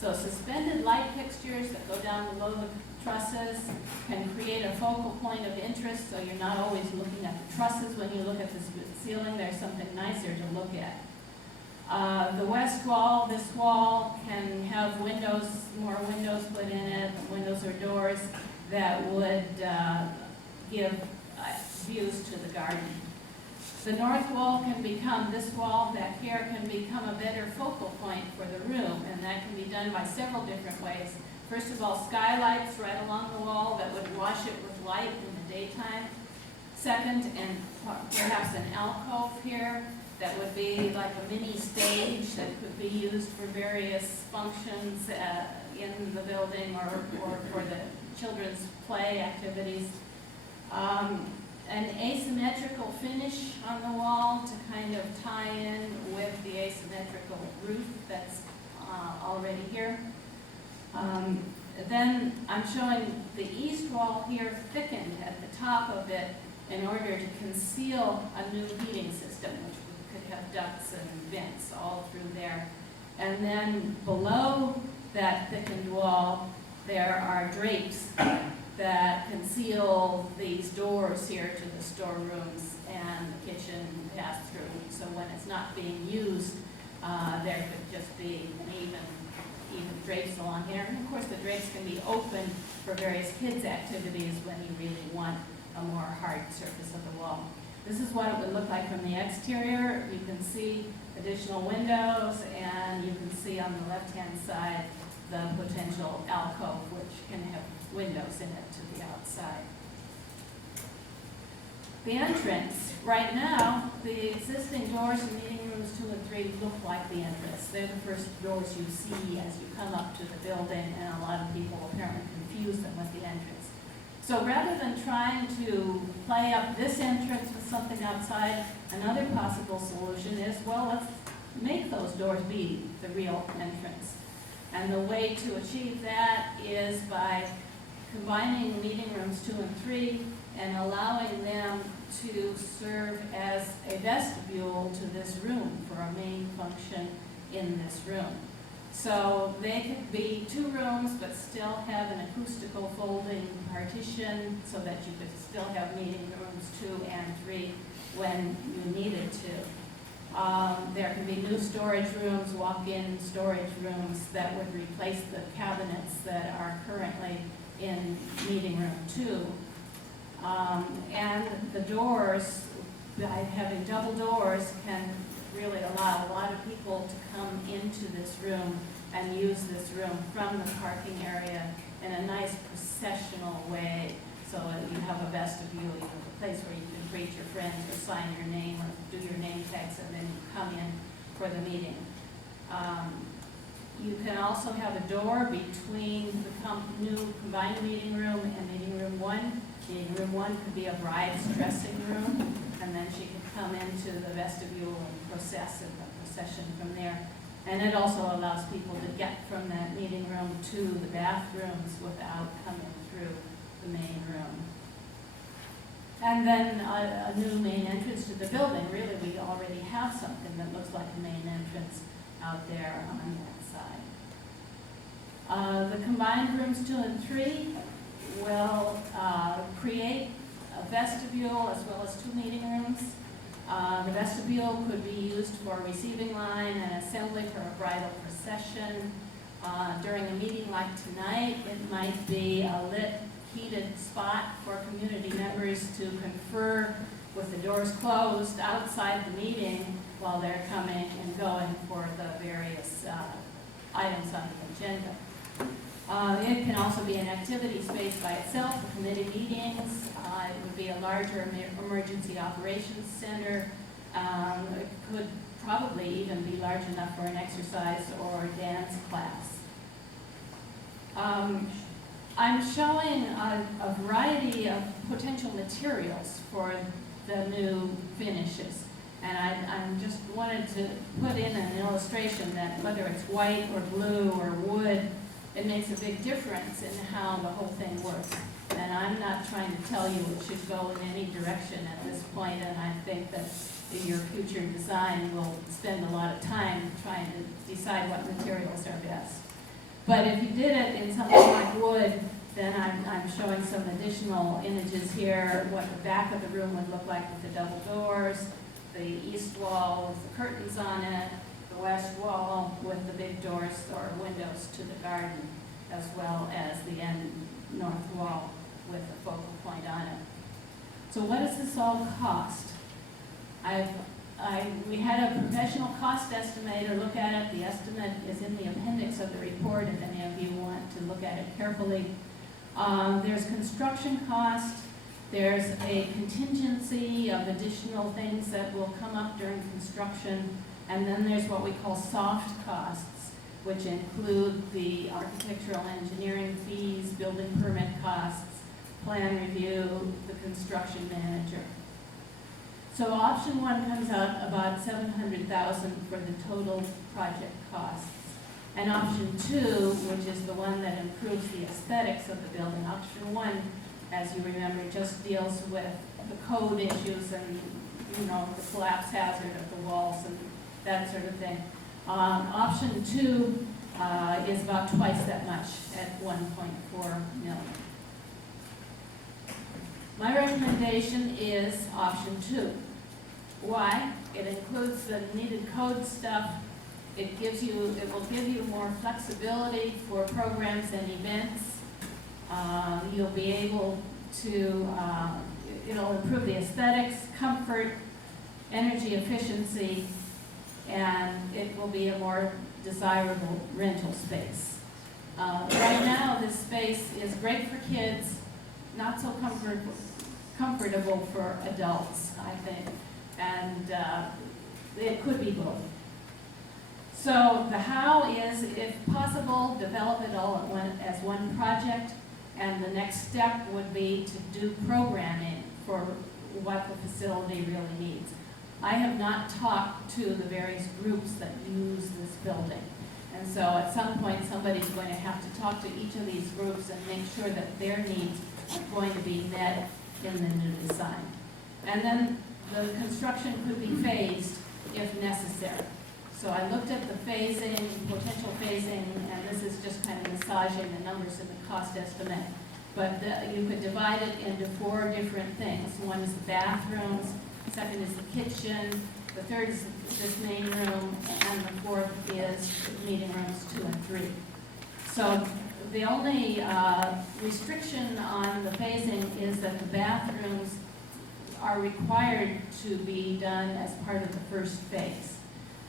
So suspended light fixtures that go down below the trusses can create a focal point of interest, so you're not always looking at the trusses when you look at the ceiling. There's something nicer to look at. The west wall, this wall, can have windows, more windows put in it, windows or doors that would give views to the garden. The north wall can become, this wall back here can become a better focal point for the room, and that can be done by several different ways. First of all, skylights right along the wall that would wash it with light in the daytime. Second, and perhaps an alcove here that would be like a mini stage that could be used for various functions in the building or for the children's play activities. An asymmetrical finish on the wall to kind of tie in with the asymmetrical roof that's already here. Then I'm showing the east wall here thickened at the top of it in order to conceal a new heating system, which could have ducts and vents all through there. And then below that thickened wall, there are drapes that conceal these doors here to the storerooms and the kitchen pass-through. So when it's not being used, there could just be even drapes along here. And of course, the drapes can be open for various kids' activities when you really want a more hard surface of the wall. This is what it would look like from the exterior. You can see additional windows, and you can see on the left-hand side the potential alcove, which can have windows in it to the outside. The entrance, right now, the existing doors in meeting rooms 2 and 3 look like the entrance. They're the first doors you see as you come up to the building, and a lot of people apparently confuse them with the entrance. So rather than trying to play up this entrance with something outside, another possible solution is, well, let's make those doors be the real entrance. And the way to achieve that is by combining meeting rooms 2 and 3 and allowing them to serve as a vestibule to this room for a main function in this room. So they could be 2 rooms but still have an acoustical folding partition so that you could still have meeting rooms 2 and 3 when you needed to. There can be new storage rooms, walk-in storage rooms that would replace the cabinets that are currently in meeting room 2. And the doors, by having double doors, can really allow a lot of people to come into this room and use this room from the parking area in a nice processional way. So you have a vestibule, you have a place where you can greet your friends or sign your name or do your name tags, and then you come in for the meeting. You can also have a door between the new combined meeting room and meeting room 1. Meeting room 1 could be a bride's dressing room, and then she could come into the vestibule and process in the procession from there. And it also allows people to get from that meeting room to the bathrooms without coming through the main room. And then a new main entrance to the building. Really, we already have something that looks like a main entrance out there on that side. The combined rooms 2 and 3 will create a vestibule as well as 2 meeting rooms. The vestibule could be used for a receiving line and assembly for a bridal procession. During a meeting like tonight, it might be a lit, heated spot for community members to confer with the doors closed outside the meeting while they're coming and going for the various items on the agenda. It can also be an activity space by itself for committee meetings. It would be a larger emergency operations center. It could probably even be large enough for an exercise or dance class. I'm showing a variety of potential materials for the new finishes. And I just wanted to put in an illustration that whether it's white or blue or wood, it makes a big difference in how the whole thing works. And I'm not trying to tell you it should go in any direction at this point, and I think that in your future design will spend a lot of time trying to decide what materials are best. But if you did it in something like wood, then I'm showing some additional images here, what the back of the room would look like with the double doors, the east wall with the curtains on it, the west wall with the big doors or windows to the garden, as well as the end north wall with the focal point on it. So what does this all cost? We had a professional cost estimator look at it. The estimate is in the appendix of the report if any of you want to look at it carefully. There's construction cost. There's a contingency of additional things that will come up during construction. And then there's what we call soft costs, which include the architectural engineering fees, building permit costs, plan review, the construction manager. So option 1 comes out about $700,000 for the total project costs. And option 2, which is the one that improves the aesthetics of the building, option 1, as you remember, just deals with the code issues and, you know, the collapse hazard of the walls and that sort of thing. Option 2 is about twice that much at $1.4 million. My recommendation is option 2. Why? It includes the needed code stuff. It will give you more flexibility for programs and events. You'll be able to, it'll improve the aesthetics, comfort, energy efficiency, and it will be a more desirable rental space. Right now, this space is great for kids, not so comfortable for adults, I think, and it could be both. So the how is, if possible, develop it all as one project, and the next step would be to do programming for what the facility really needs. I have not talked to the various groups that use this building. And so at some point, somebody's going to have to talk to each of these groups and make sure that their needs are going to be met in the new design. And then the construction could be phased if necessary. So I looked at the phasing, potential phasing, and this is just kind of massaging the numbers in the cost estimate. But you could divide it into 4 different things. One is the bathrooms, second is the kitchen, the third is this main room, and the fourth is meeting rooms 2 and 3. So the only restriction on the phasing is that the bathrooms are required to be done as part of the first phase.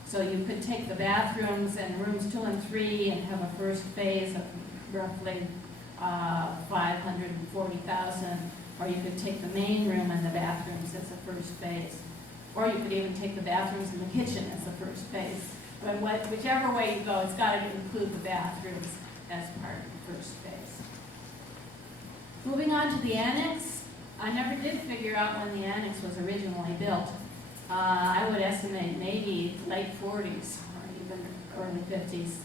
So you could take the bathrooms and rooms 2 and 3 and have a first phase of roughly $540,000, or you could take the main room and the bathrooms as the first phase. Or you could even take the bathrooms and the kitchen as the first phase. But whichever way you go, it's got to include the bathrooms as part of the first phase. Moving on to the annex, I never did figure out when the annex was originally built. I would estimate maybe late 40s or even early 50s.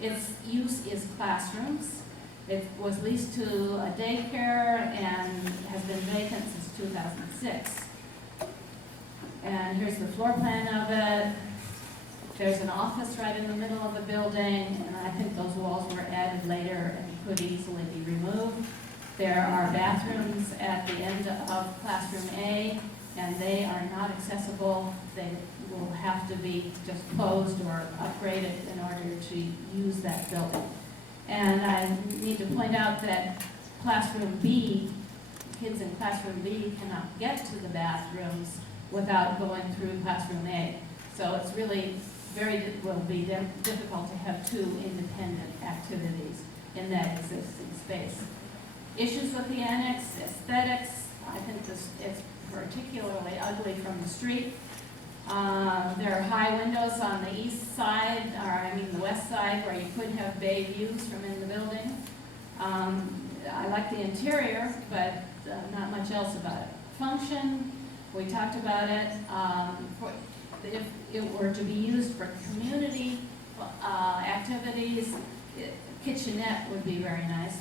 Its use is classrooms. It was leased to a daycare and has been vacant since 2006. And here's the floor plan of it. There's an office right in the middle of the building, and I think those walls were added later and could easily be removed. There are bathrooms at the end of classroom A, and they are not accessible. They will have to be just closed or upgraded in order to use that building. And I need to point out that classroom B, kids in classroom B cannot get to the bathrooms without going through classroom A. So it's really will be difficult to have two independent activities in that existing space. Issues with the annex, aesthetics. I think it's particularly ugly from the street. There are high windows on the east side, the west side, where you could have bay views from in the building. I like the interior, but not much else about it. Function, we talked about it. If it were to be used for community activities, kitchenette would be very nice.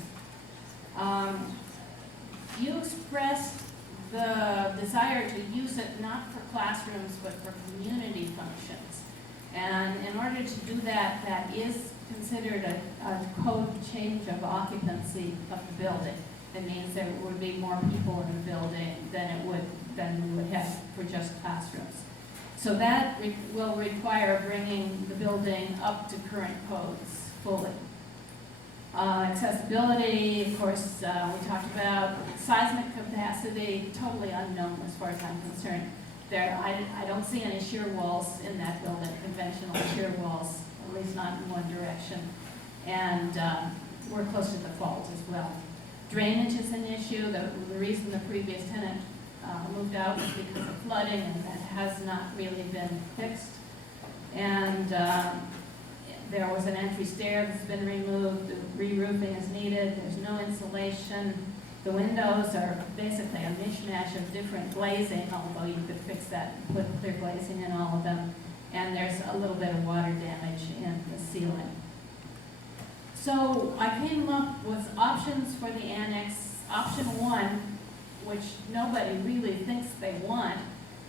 You expressed the desire to use it not for classrooms but for community functions. And in order to do that, that is considered a code change of occupancy of the building. It means there would be more people in the building than we would have for just classrooms. So that will require bringing the building up to current codes fully. Accessibility, of course, we talked about seismic capacity, totally unknown as far as I'm concerned. I don't see any shear walls in that building, conventional shear walls, at least not in one direction. And we're close to the fault as well. Drainage is an issue. The reason the previous tenant moved out was because of flooding, and that has not really been fixed. And there was an entry stair that's been removed. The re-roofing is needed. There's no insulation. The windows are basically a mishmash of different glazing, although you could fix that and put clear glazing in all of them. And there's a little bit of water damage in the ceiling. So I came up with options for the annex. Option 1, which nobody really thinks they want,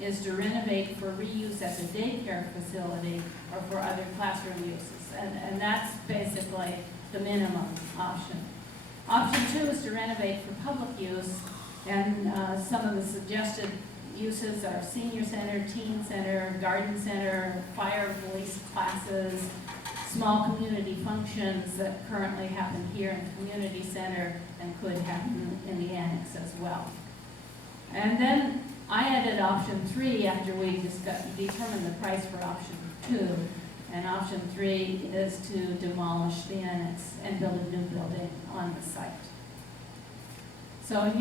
is to renovate for reuse as a daycare facility or for other classroom uses. And that's basically the minimum option. Option 2 is to renovate for public use, and some of the suggested uses are senior center, teen center, garden center, fire police classes, small community functions that currently happen here in the community center and could happen in the annex as well. And then I added option 3 after we determined the price for option 2. And option 3 is to demolish the annex and build a new building on the site. So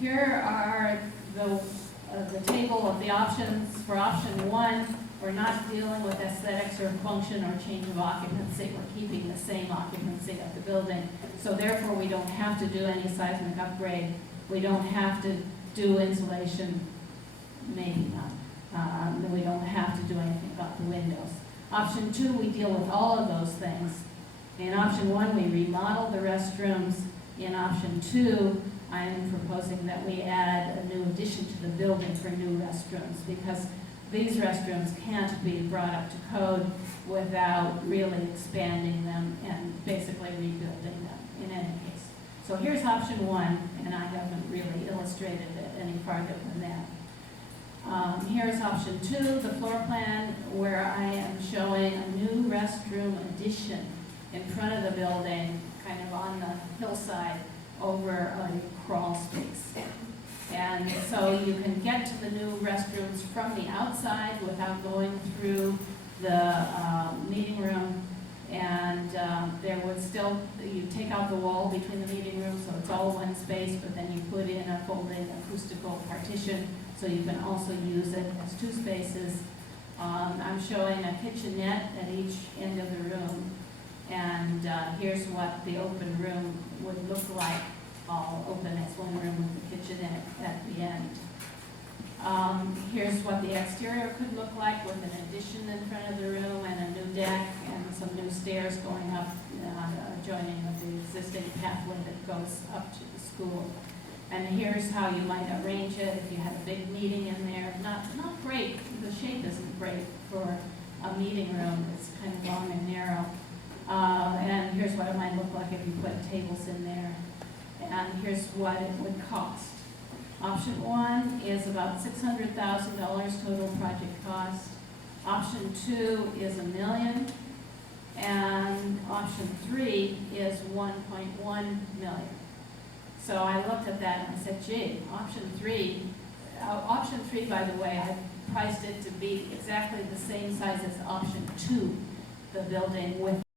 here are the table of the options. For option 1, we're not dealing with aesthetics or function or change of occupancy. We're keeping the same occupancy of the building. So therefore, we don't have to do any seismic upgrade. We don't have to do insulation, maybe not. We don't have to do anything about the windows. Option 2, we deal with all of those things. In option 1, we remodel the restrooms. In option 2, I am proposing that we add a new addition to the building for new restrooms, because these restrooms can't be brought up to code without really expanding them and basically rebuilding them in any case. So here's option 1, and I haven't really illustrated it any farther than that. Here's option 2, the floor plan, where I am showing a new restroom addition in front of the building, kind of on the hillside over a crawl space. And so you can get to the new restrooms from the outside without going through the meeting room. And there would still, you take out the wall between the meeting rooms, so it's all one space, but then you put in a folding acoustical partition, so you can also use it as 2 spaces. I'm showing a kitchenette at each end of the room, and here's what the open room would look like, all open as one room with the kitchenette at the end. here's what the exterior could look like with an addition in front of the room and a new deck and some new stairs going up, joining with the existing pathway that goes up to the school. And here's how you might arrange it if you had a big meeting in there. Not great, the shape isn't great for a meeting room. It's kind of long and narrow. And here's what it might look like if you put tables in there. And here's what it would cost. Option 1 is about $600,000 total project cost. Option 2 is $1 million. And option 3 is $1.1 million. So I looked at that and I said, gee, option three, by the way, I priced it to be exactly the same size as option 2, the building with